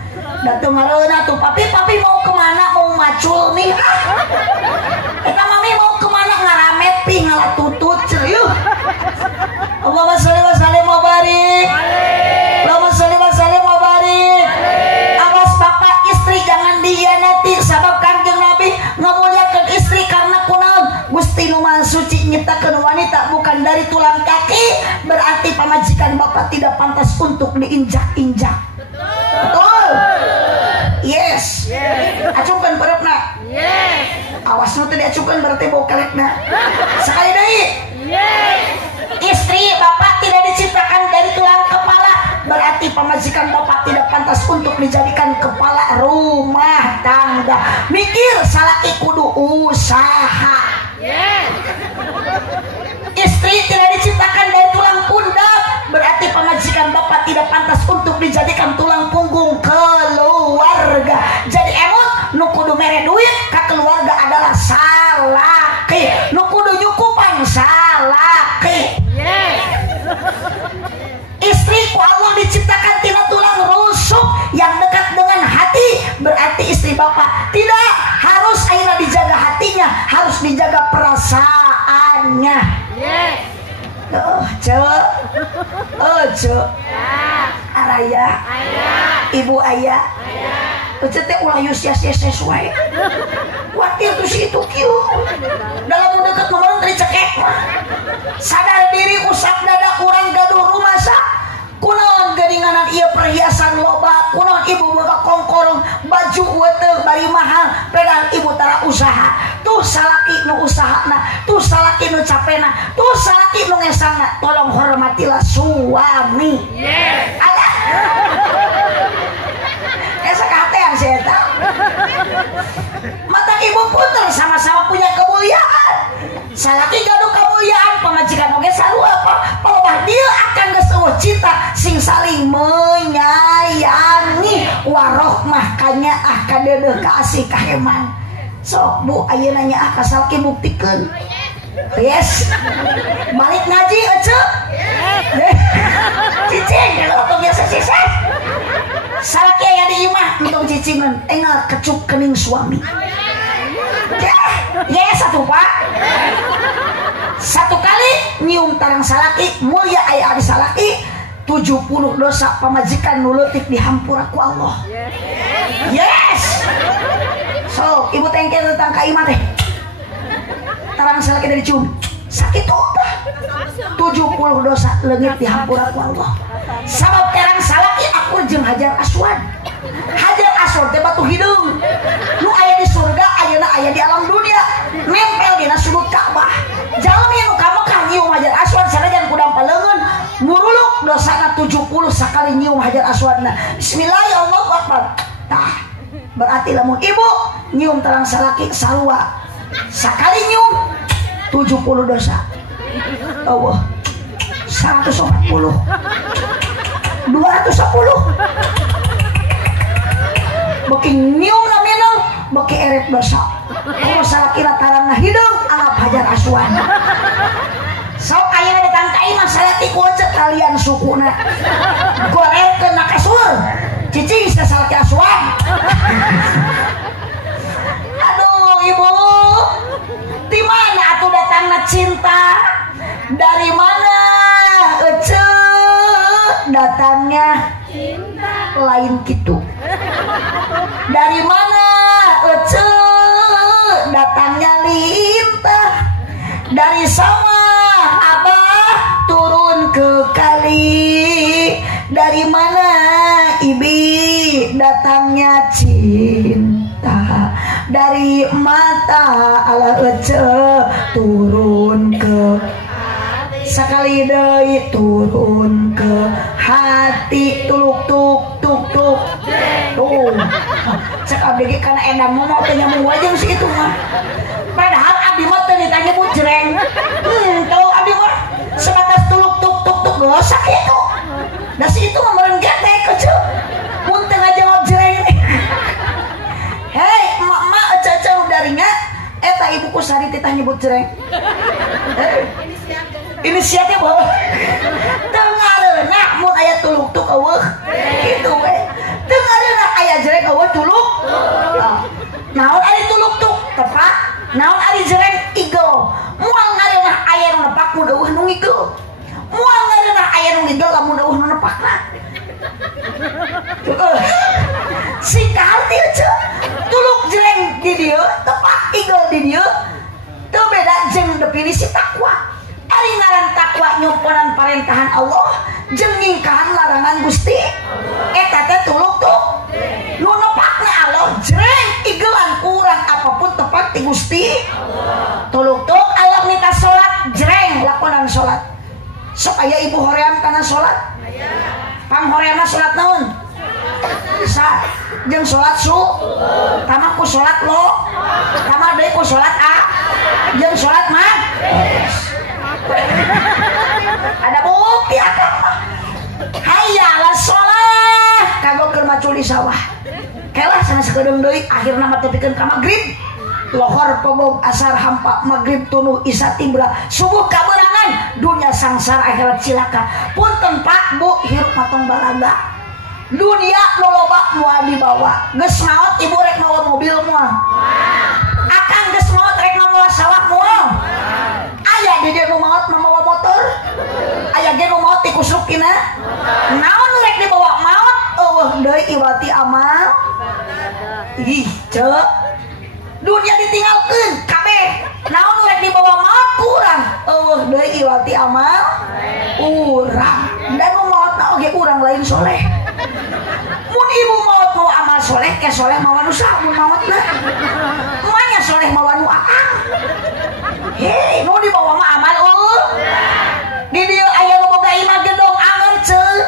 da teu ngareuna tuh papi mau kemana mau macul nih eta mami mau kemana ngaramet pi ngalatutut ceuh Allahumma sholli wa sallim wa barik Allahumma sholli wa sallim wa barik awas bapak istri jangan dihianati sabab Kanjeng Nabi ngamuliakeun istri karena kunaon Gusti Nu Maha Suci nyiptakeun wanita bukan dari tulang kaki berarti pamajikan bapak tidak pantas untuk diinjak-injak betul yes acungkeun pereupna awas nu teu diacungkeun berarti bau kelekna sekali deui istri bapak tidak diciptakan dari tulang kepala berarti pamajikan bapak tidak pantas untuk dijadikan kepala rumah tangga mikir salaki kudu usaha istri tidak diciptakan dari tulang pundak berarti pamajikan bapak tidak pantas untuk dijadikan tulang punggung keluarga jadi emot nu kudu mere duit ka keluarga adalah salaki nu kudu nyukupan salaki istri ku Allah diciptakan tina tulang rusuk yang dekat dengan hati berarti istri bapak tidak harus ayeuna dijaga hatinya harus dijaga perasaannya cek araya ibu ayah teh ulah yus-yus sesuai wakil tuh si itu kieu dalam deket nomor teri cekek sadar diri usap dada kurang gaduh rumah sa kunaon gadinganan ieu perhiasan loba kunaon ibu boga kongkorong baju weuteuh bari mahal pedang ibu tara usaha tuh salaki nu usahana tuh salaki nu capena tuh salaki nu ngesangna tolong hormatilah suami ada sakatean si eta mata ibu punten sama-sama punya kemuliaan salaki gaduh kemuliaan pamajikan oge sarua palebah dieu akan geus eueuh cinta sing saling menyayangi warohmah kanyaah kadeudeuh kasih kaheman sok bu ayeuna nyaah ka salaki buktikeun yes balik ngaji ece cicing kalau tuh biasa sisah salaki aya di imah untuk cicingan engal kecuk kening suami yes satu pak satu kali nyium tarang salaki mulia aya adi salaki 70 dosa pamajikan nulutik dihampura ku Allah yes so ibu tengkel tentang ka imah teh tarang salaki dari cium sakit udah 70 dosa leungit dihampura ku Allah sabab tarang salaki aku jeung Hajar Aswad teh batu hidung nu aya di surga ayeuna aya di alam dunia nempel dina sudut Ka'bah jalmi nu ka Mekah nyium Hajar Aswad sanajan ku dampaleungeun muruluk dosana 70 sakali nyium Hajar Aswadna bismillah Allahu akbar tah berarti lamun ibu nyium tarang salaki sarua sakali nyium 70 dosa Allah 140 210 beki nyium na minum beki eret dosa kalau salakina tarangna hidung anggap Hajar Aswad sok ayeuna ditangkai masalati kucet kalian sukuna gorekeun na kasur cicing sa salaki Aswad aduh ibu di mana atuh datangna cinta dari mana ece datangnya cinta lain gitu dari mana ece datangnya lintah dari sama abah turun ke kali dari mana ibi datangnya cinta dari mata ala ece turun ke sekali deui turun ke hati tuluk tuk tuk tuh cek abdi ge kana endang mau teh nyamung wajeng sih itu mah padahal abdi mah teh ditanya bu jreng tuh abdi mah sebatas tuluk tuk gosak itu da si itu mah meureun getek keceu mun teu ngajawab jreng hei emak-emak ece-ece daringa eta ibuku sari titah nyebut jreng inisiatif bahwa dengareuna mun aya tuluk tuk eueuh kitu we dengareuna aya jreng eueuh tuluk naon ari tuluk tuk tepak naon ari jreng igel moal ngareuna aya nu nepak mun eueuh nu ngigel moal ngareuna aya nu ngigel lamun eueuh nu nepakna sikarti aja tuluk jreng di dieu tepak igel di dieu teu beda jeung definisi takwa ari ngaran takwa nyumpeunan parentahan Allah jeung ngingkahan larangan Gusti eta teh tuluk tuk nu nepakna Allah jreng igelan kurang apapun tepat ti Gusti tuluk tuk Allah minta salat jreng lakonan salat sok aya ibu hoream kana salat pang horeana salat naon bisa jeung salat tama ku salat lo tama deui ku salat jeung salat mah ada bukti akak hayalah sholat kagok keur maculi sawah kelah sana sakedeung deui akhirna mah tepikeun ka magrib lohor pogog asar hampa magrib tunu isya timbra subuh kaberangan dunia sangsara akhirat cilaka punten pak bu hirup matong balaga dunia nu loba moal dibawa geus maot ibu rek mawa mobil moal akang geus maot rek mawa sawah moal aya di dieu nu maot mamawa motor aya ge nu maot dikusrukina naon nu rek dibawa maot eueuh deui iwati amal ih ceuk dunia ditinggalkeun kabeh naon nu rek dibawa maot kurang eueuh deui iwati amal urang dan nu maotna oge urang lain soleh mun ibu maot mau amal soleh ke soleh mawa nu saha mun maotna emanya soleh mawa nu akang hei nu dibawa mah amal di dieu aya nu boga imah gedong anger ceul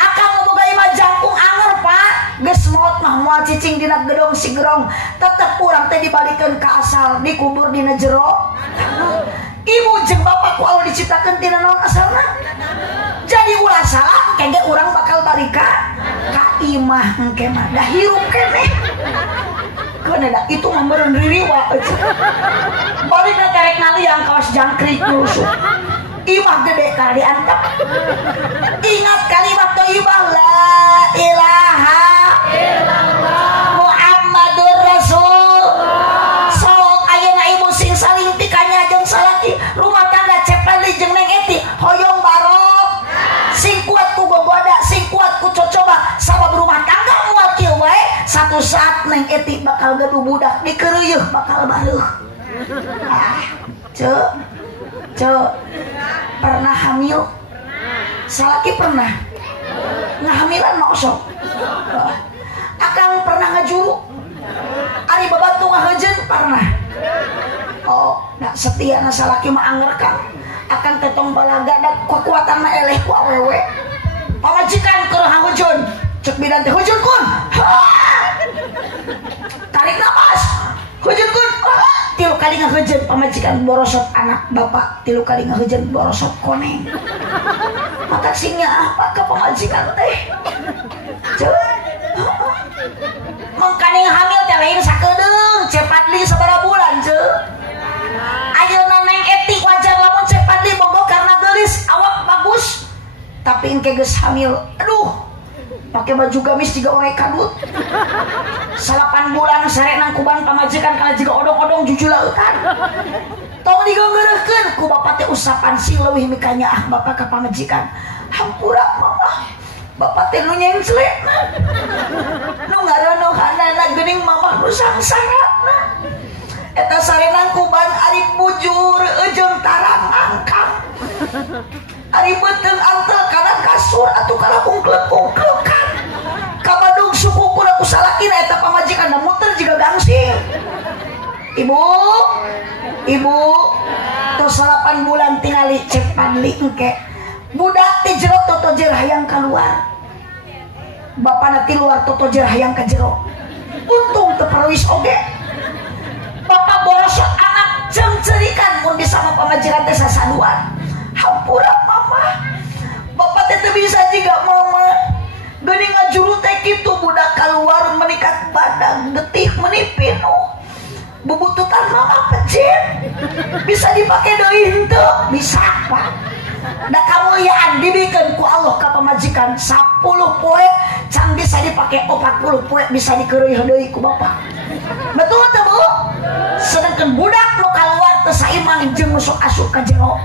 akang nu boga imah jangkung anger pak geus maot mah moal cicing dina gedong sigrong tetep urang teh dibalikeun ka asal dikubur dina jero ibu jeung bapak ku Allah diciptakeun tina naon asalna jadi ulah salah kenge urang bakal balika ka imah engke mah da hirup keneh keuna da itu mah meureun ririwa balina terek ngaliang kawas jangkrik nusuk imah gede kana diantep ingat kalimat thayyibah la ilaha illallah Muhammadur Rasul sok ayeuna ibu sing saling tikanya jeung salaki rumah tangga cepeli jeung neng eti hoyong barok sing kuat ku boboda sing kuat ku cocoba sabab rumah tangga moal kieu wae satu saat neng eti bakal gaduh budak dikeureuh bakal bareuh ceu pernah hamil salaki pernah ngahamilan sok akang pernah ngajuru ari babatu ngaheujeun pernah oh da setia na salaki mah angerkan akang tetong balaga da kekuatan mah eleh ku awewe pamajikan keur haheujeun cek bidan teh heujeun kun tarik napas heujeun kun tilu kali ngaheujeun pamajikan borosot anak bapak tilu kali ngaheujeun borosot koneng maka singnya apa ke pamajikan teh mangkane hamil teh lain sakedeung cepatli sabaraha bulan ceuk ayeuna neng eti wajar lamun cepatli bogo karena geulis awak bagus tapi engke geus hamil aduh pake baju gamis jiga orek kadut 8 bulan sare nang kuban pamajikan kana jiga odong-odong jujuleutan tong digeungeureuhkeun ku bapak teh usapan sing leuwih mikanya bapak ka pamajikan hampura mama bapak teh nu nyengsleuna nu ngaronohanana geuning mamah nu sangsarana eta sarenang kuban ari bujur jeung tarang angkang ari beuteung antel kana kasur atuh kana ungklek-ungklekan kabadung suku kuna kusalakina eta pamajikan da muter jiga gangsing ibu tos 8 bulan tingali cek padli engke budak ti jero toto jer hayang keluar bapak nanti luar toto jerah yang ke jero. Untung teperwis oge. Bapak borosot anak cengcerikan mun bisa sama pamajikan teh sasaduan. Hampura mama. Bapak teh bisa juga mama. Geuning ngajuru teh kitu budak keluar menikat badan detik menipinu. Bubututan mama kecil. Bisa dipakai deui henteu? Bisa, Pak. Da kamuliaan dibikeun ku Allah ka pamajikan 10 poe can bisa dipakai 40 poe bisa dikeureuh deui ku bapak. Betul teh Bu? Sedangkan budak nu kaluar teu saimang jeung nu sok asup ka jero.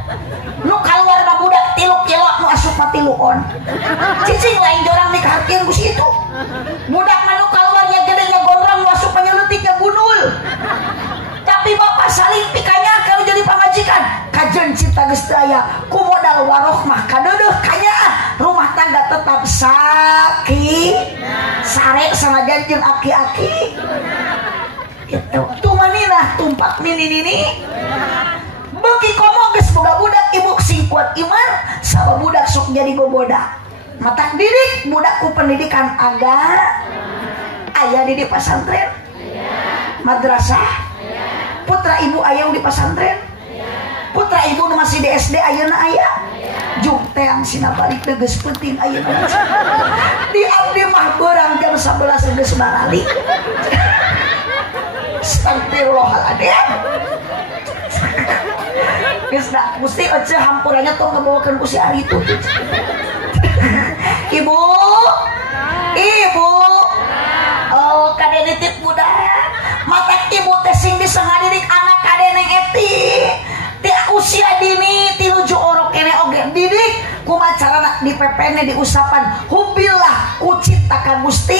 Nu kaluar mah budak 3 kilo nu asup mah 3 on. Cicing lain jorang dikahartieun ku situ. Budak mah nu kaluarnya gede nya gondrong nu asup nyeleutiknya gunul. Tapi bapak saling pikanya kalau jadi pamajikan kajen cinta geus teu aya ku modal warohmah kadeudeuh kanyaan rumah tangga tetap sare sanajan jeung aki-aki gitu. Tumanina tumpak nini beuki komo geus boga budak ibu sing kuat iman sabab budak sok jadi boboda matak didik budak ku pendidikan agama aya di pesantren madrasah. Putra ibu aya di pesantren. Putra ibu nu masih di SD ayeuna aya. Jung teang sina balik teh geus penting ayeuna. Di abdi mah beurang jam 11 geus barali. Astagfirullahaladzim. Geus da Gusti ece hampurannya tong ngabawakeun ku si ari itu. Ibu. Oh, kade nitip budak. Mata ibu teh sing bisa ngadidik anak kadene eti ti usia dini ti nuju orok kene oge didik kumaha carana dipepene diusapan hubbillah ku ciptakan Gusti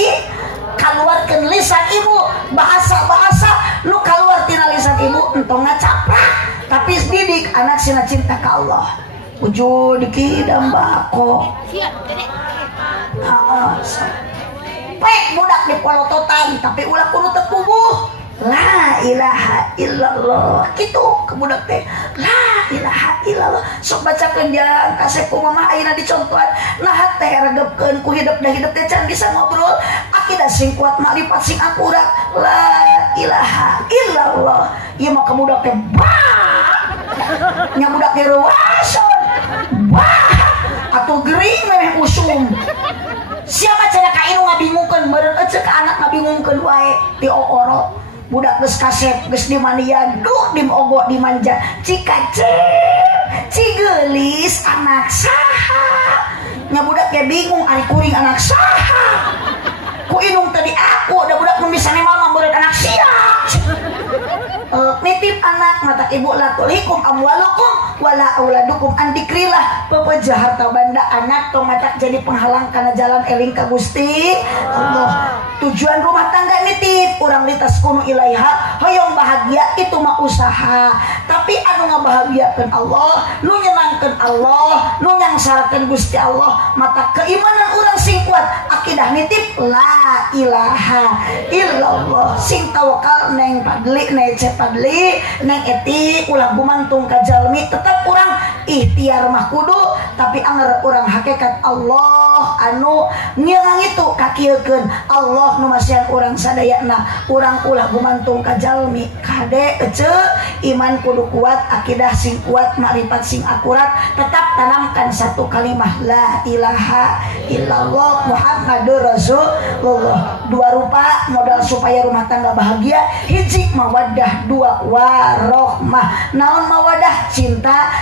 kaluarkeun lisan ibu bahasa-bahasa nu kaluar tina lisan ibu entong ngacaprak tapi didik anak sina cinta ka Allah ujud kidam bako pek budak dipolototan tapi ulah kudu teu puguh. La ilaha illallah kitu ke budak teh la ilaha illallah sok bacakeun jang kasep ku mama ayeuna dicontohan nah teh regepkeun ku hidup teh can bisa ngobrol akidah sing kuat makrifat sing akurat la ilaha illallah ieu mah ke budak teh nya budak teh reuason atuh gering meh usum siapa cenah ka inu ngabingungkeun meureun ece ka anak ngabingungkeun wae ti oro budak geus kasep geus dimandian duh dimogok dimanja cigeulis anak saha nya budak ge bingung ari kuring anak saha ku inung tadi aku da budak mun bisa mama meureun anak sia nitip anak mata ibu la tulhikum amwalukum wala auladukum an dzikrillah pepejah harta banda anak tong mata jadi penghalang kana jalan eling ka Gusti Allah. Tujuan rumah tangga nitip urang litas kunu ilaiha hoyong bahagia itu mah usaha tapi anu ngabahagiakeun Allah nu nyenangkeun Allah nu nyangsarakeun Gusti Allah mata keimanan urang sing kuat akidah nitip la ilaha illallah sing tawakal neng padli neng cepadli neng eti ulah gumantung ka jalmi tetap urang ikhtiar mah kudu tapi anger urang hakikat Allah anu ngilang itu kakiekeun Allah nu masihan urang sadayana urang ulah gumantung ka jalmi kade ece iman kudu kuat akidah sing kuat makrifat sing akurat tetap tanamkan satu kalimah la ilaha illallah Muhammadur Rasulullah. Dua rupa modal supaya rumah tangga bahagia hiji mawaddah dua warohmah naon mawadah cinta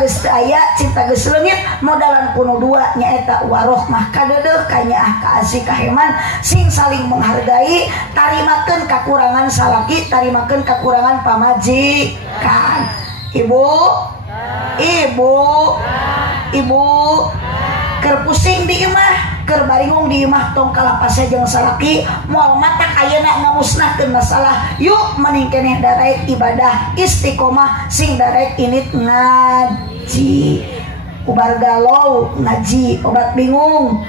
geus aya cinta geus leungit modalan kuno dua nyaeta warohmah kadeudeuh kanyaah kaasih kaheman sing saling menghargai tarimakeun kakurangan salaki tarimakeun kakurangan pamajikan ibu keur pusing di imah keur baringung di imah tong kalapase jeung salaki moal matak ayeuna ngamusnahkeun masalah yuk mending keneh darek ibadah istiqomah sing darek init ngaji ubar galau ngaji obat bingung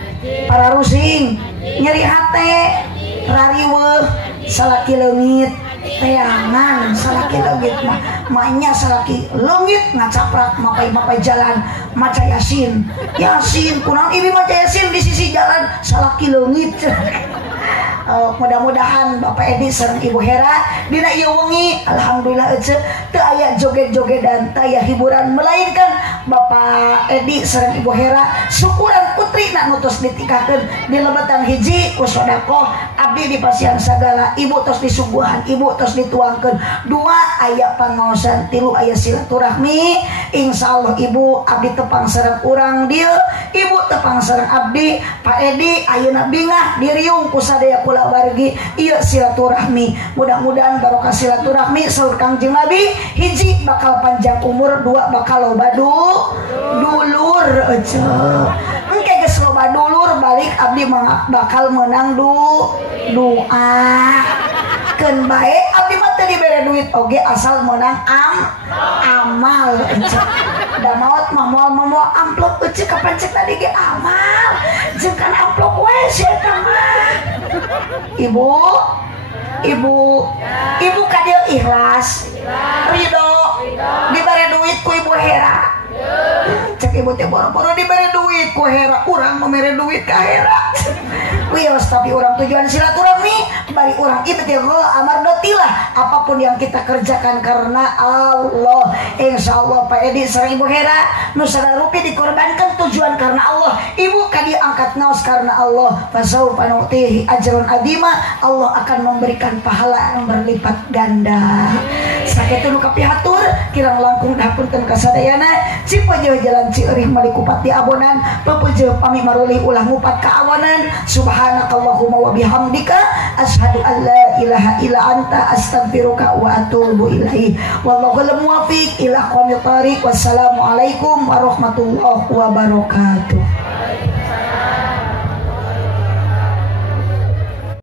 para rusing nyeri hate rariweuh salaki leungit teangan salaki leungit mah mahnya salaki leungit ngacaprak mapai jalan maca yasin kunaon ieu maca yasin di sisi jalan salaki leungit. Mudah-mudahan Bapak Edi sareng Ibu Hera dina ieu wengi alhamdulillah teu aya joget-jogedan teu aya hiburan melainkan Bapak Edi sareng Ibu Hera syukuran putrina nu tos ditikahkeun di lebetan hiji ku sodaqoh abdi dipasihan sagala ibu tos disuguhan ibu tos dituangkeun dua aya pangaosan tilu aya silaturahmi insyaallah ibu abdi tepang sareng urang dieu ibu tepang sareng abdi Pak Edi ayeuna bingah diriung ku sadaya kula wargi ieu silaturahmi mudah-mudahan barokah silaturahmi saur Kangjeng Nabi hiji bakal panjang umur dua bakal loba dulur engke geus loba dulur balik abdi bakal menang doa keun bae abdi mah teu dibere duit oge asal menang amal da maot mah moal amplop euceuk kapancek tadi ge amal jeung kan amplop we si eta mah ibu ka dieu ikhlas ridho dibere duit ku Ibu Hera cek ibu teh boro-boro dibere duit ku Hera urang memere duit ka Hera wios tapi orang tujuan silaturahmi bari orang ibtighal amardatillah apapun yang kita kerjakan karena Allah insyaallah Pak Edi sareng Ibu Hera nu sadarupi dikorbankan tujuan karena Allah ibu ka dieu angkat naos karena Allah fasaufa nu'tihi ajrun adima Allah akan memberikan pahala yang berlipat ganda sakitu nu kapihatur kirang langkung dahapunten kasadayana cipeueuh jalan Cieureum Malikupati Abonan pepeueuh pami maruli ulah ngupat ka awanan subhanakallahumma wa bihamdika asyhadu an la ilaha illa anta astaghfiruka wa atubu ilaik wallahu muwaffiq ila aqwamit thariq wassalamu alaikum warahmatullahi wabarakatuh.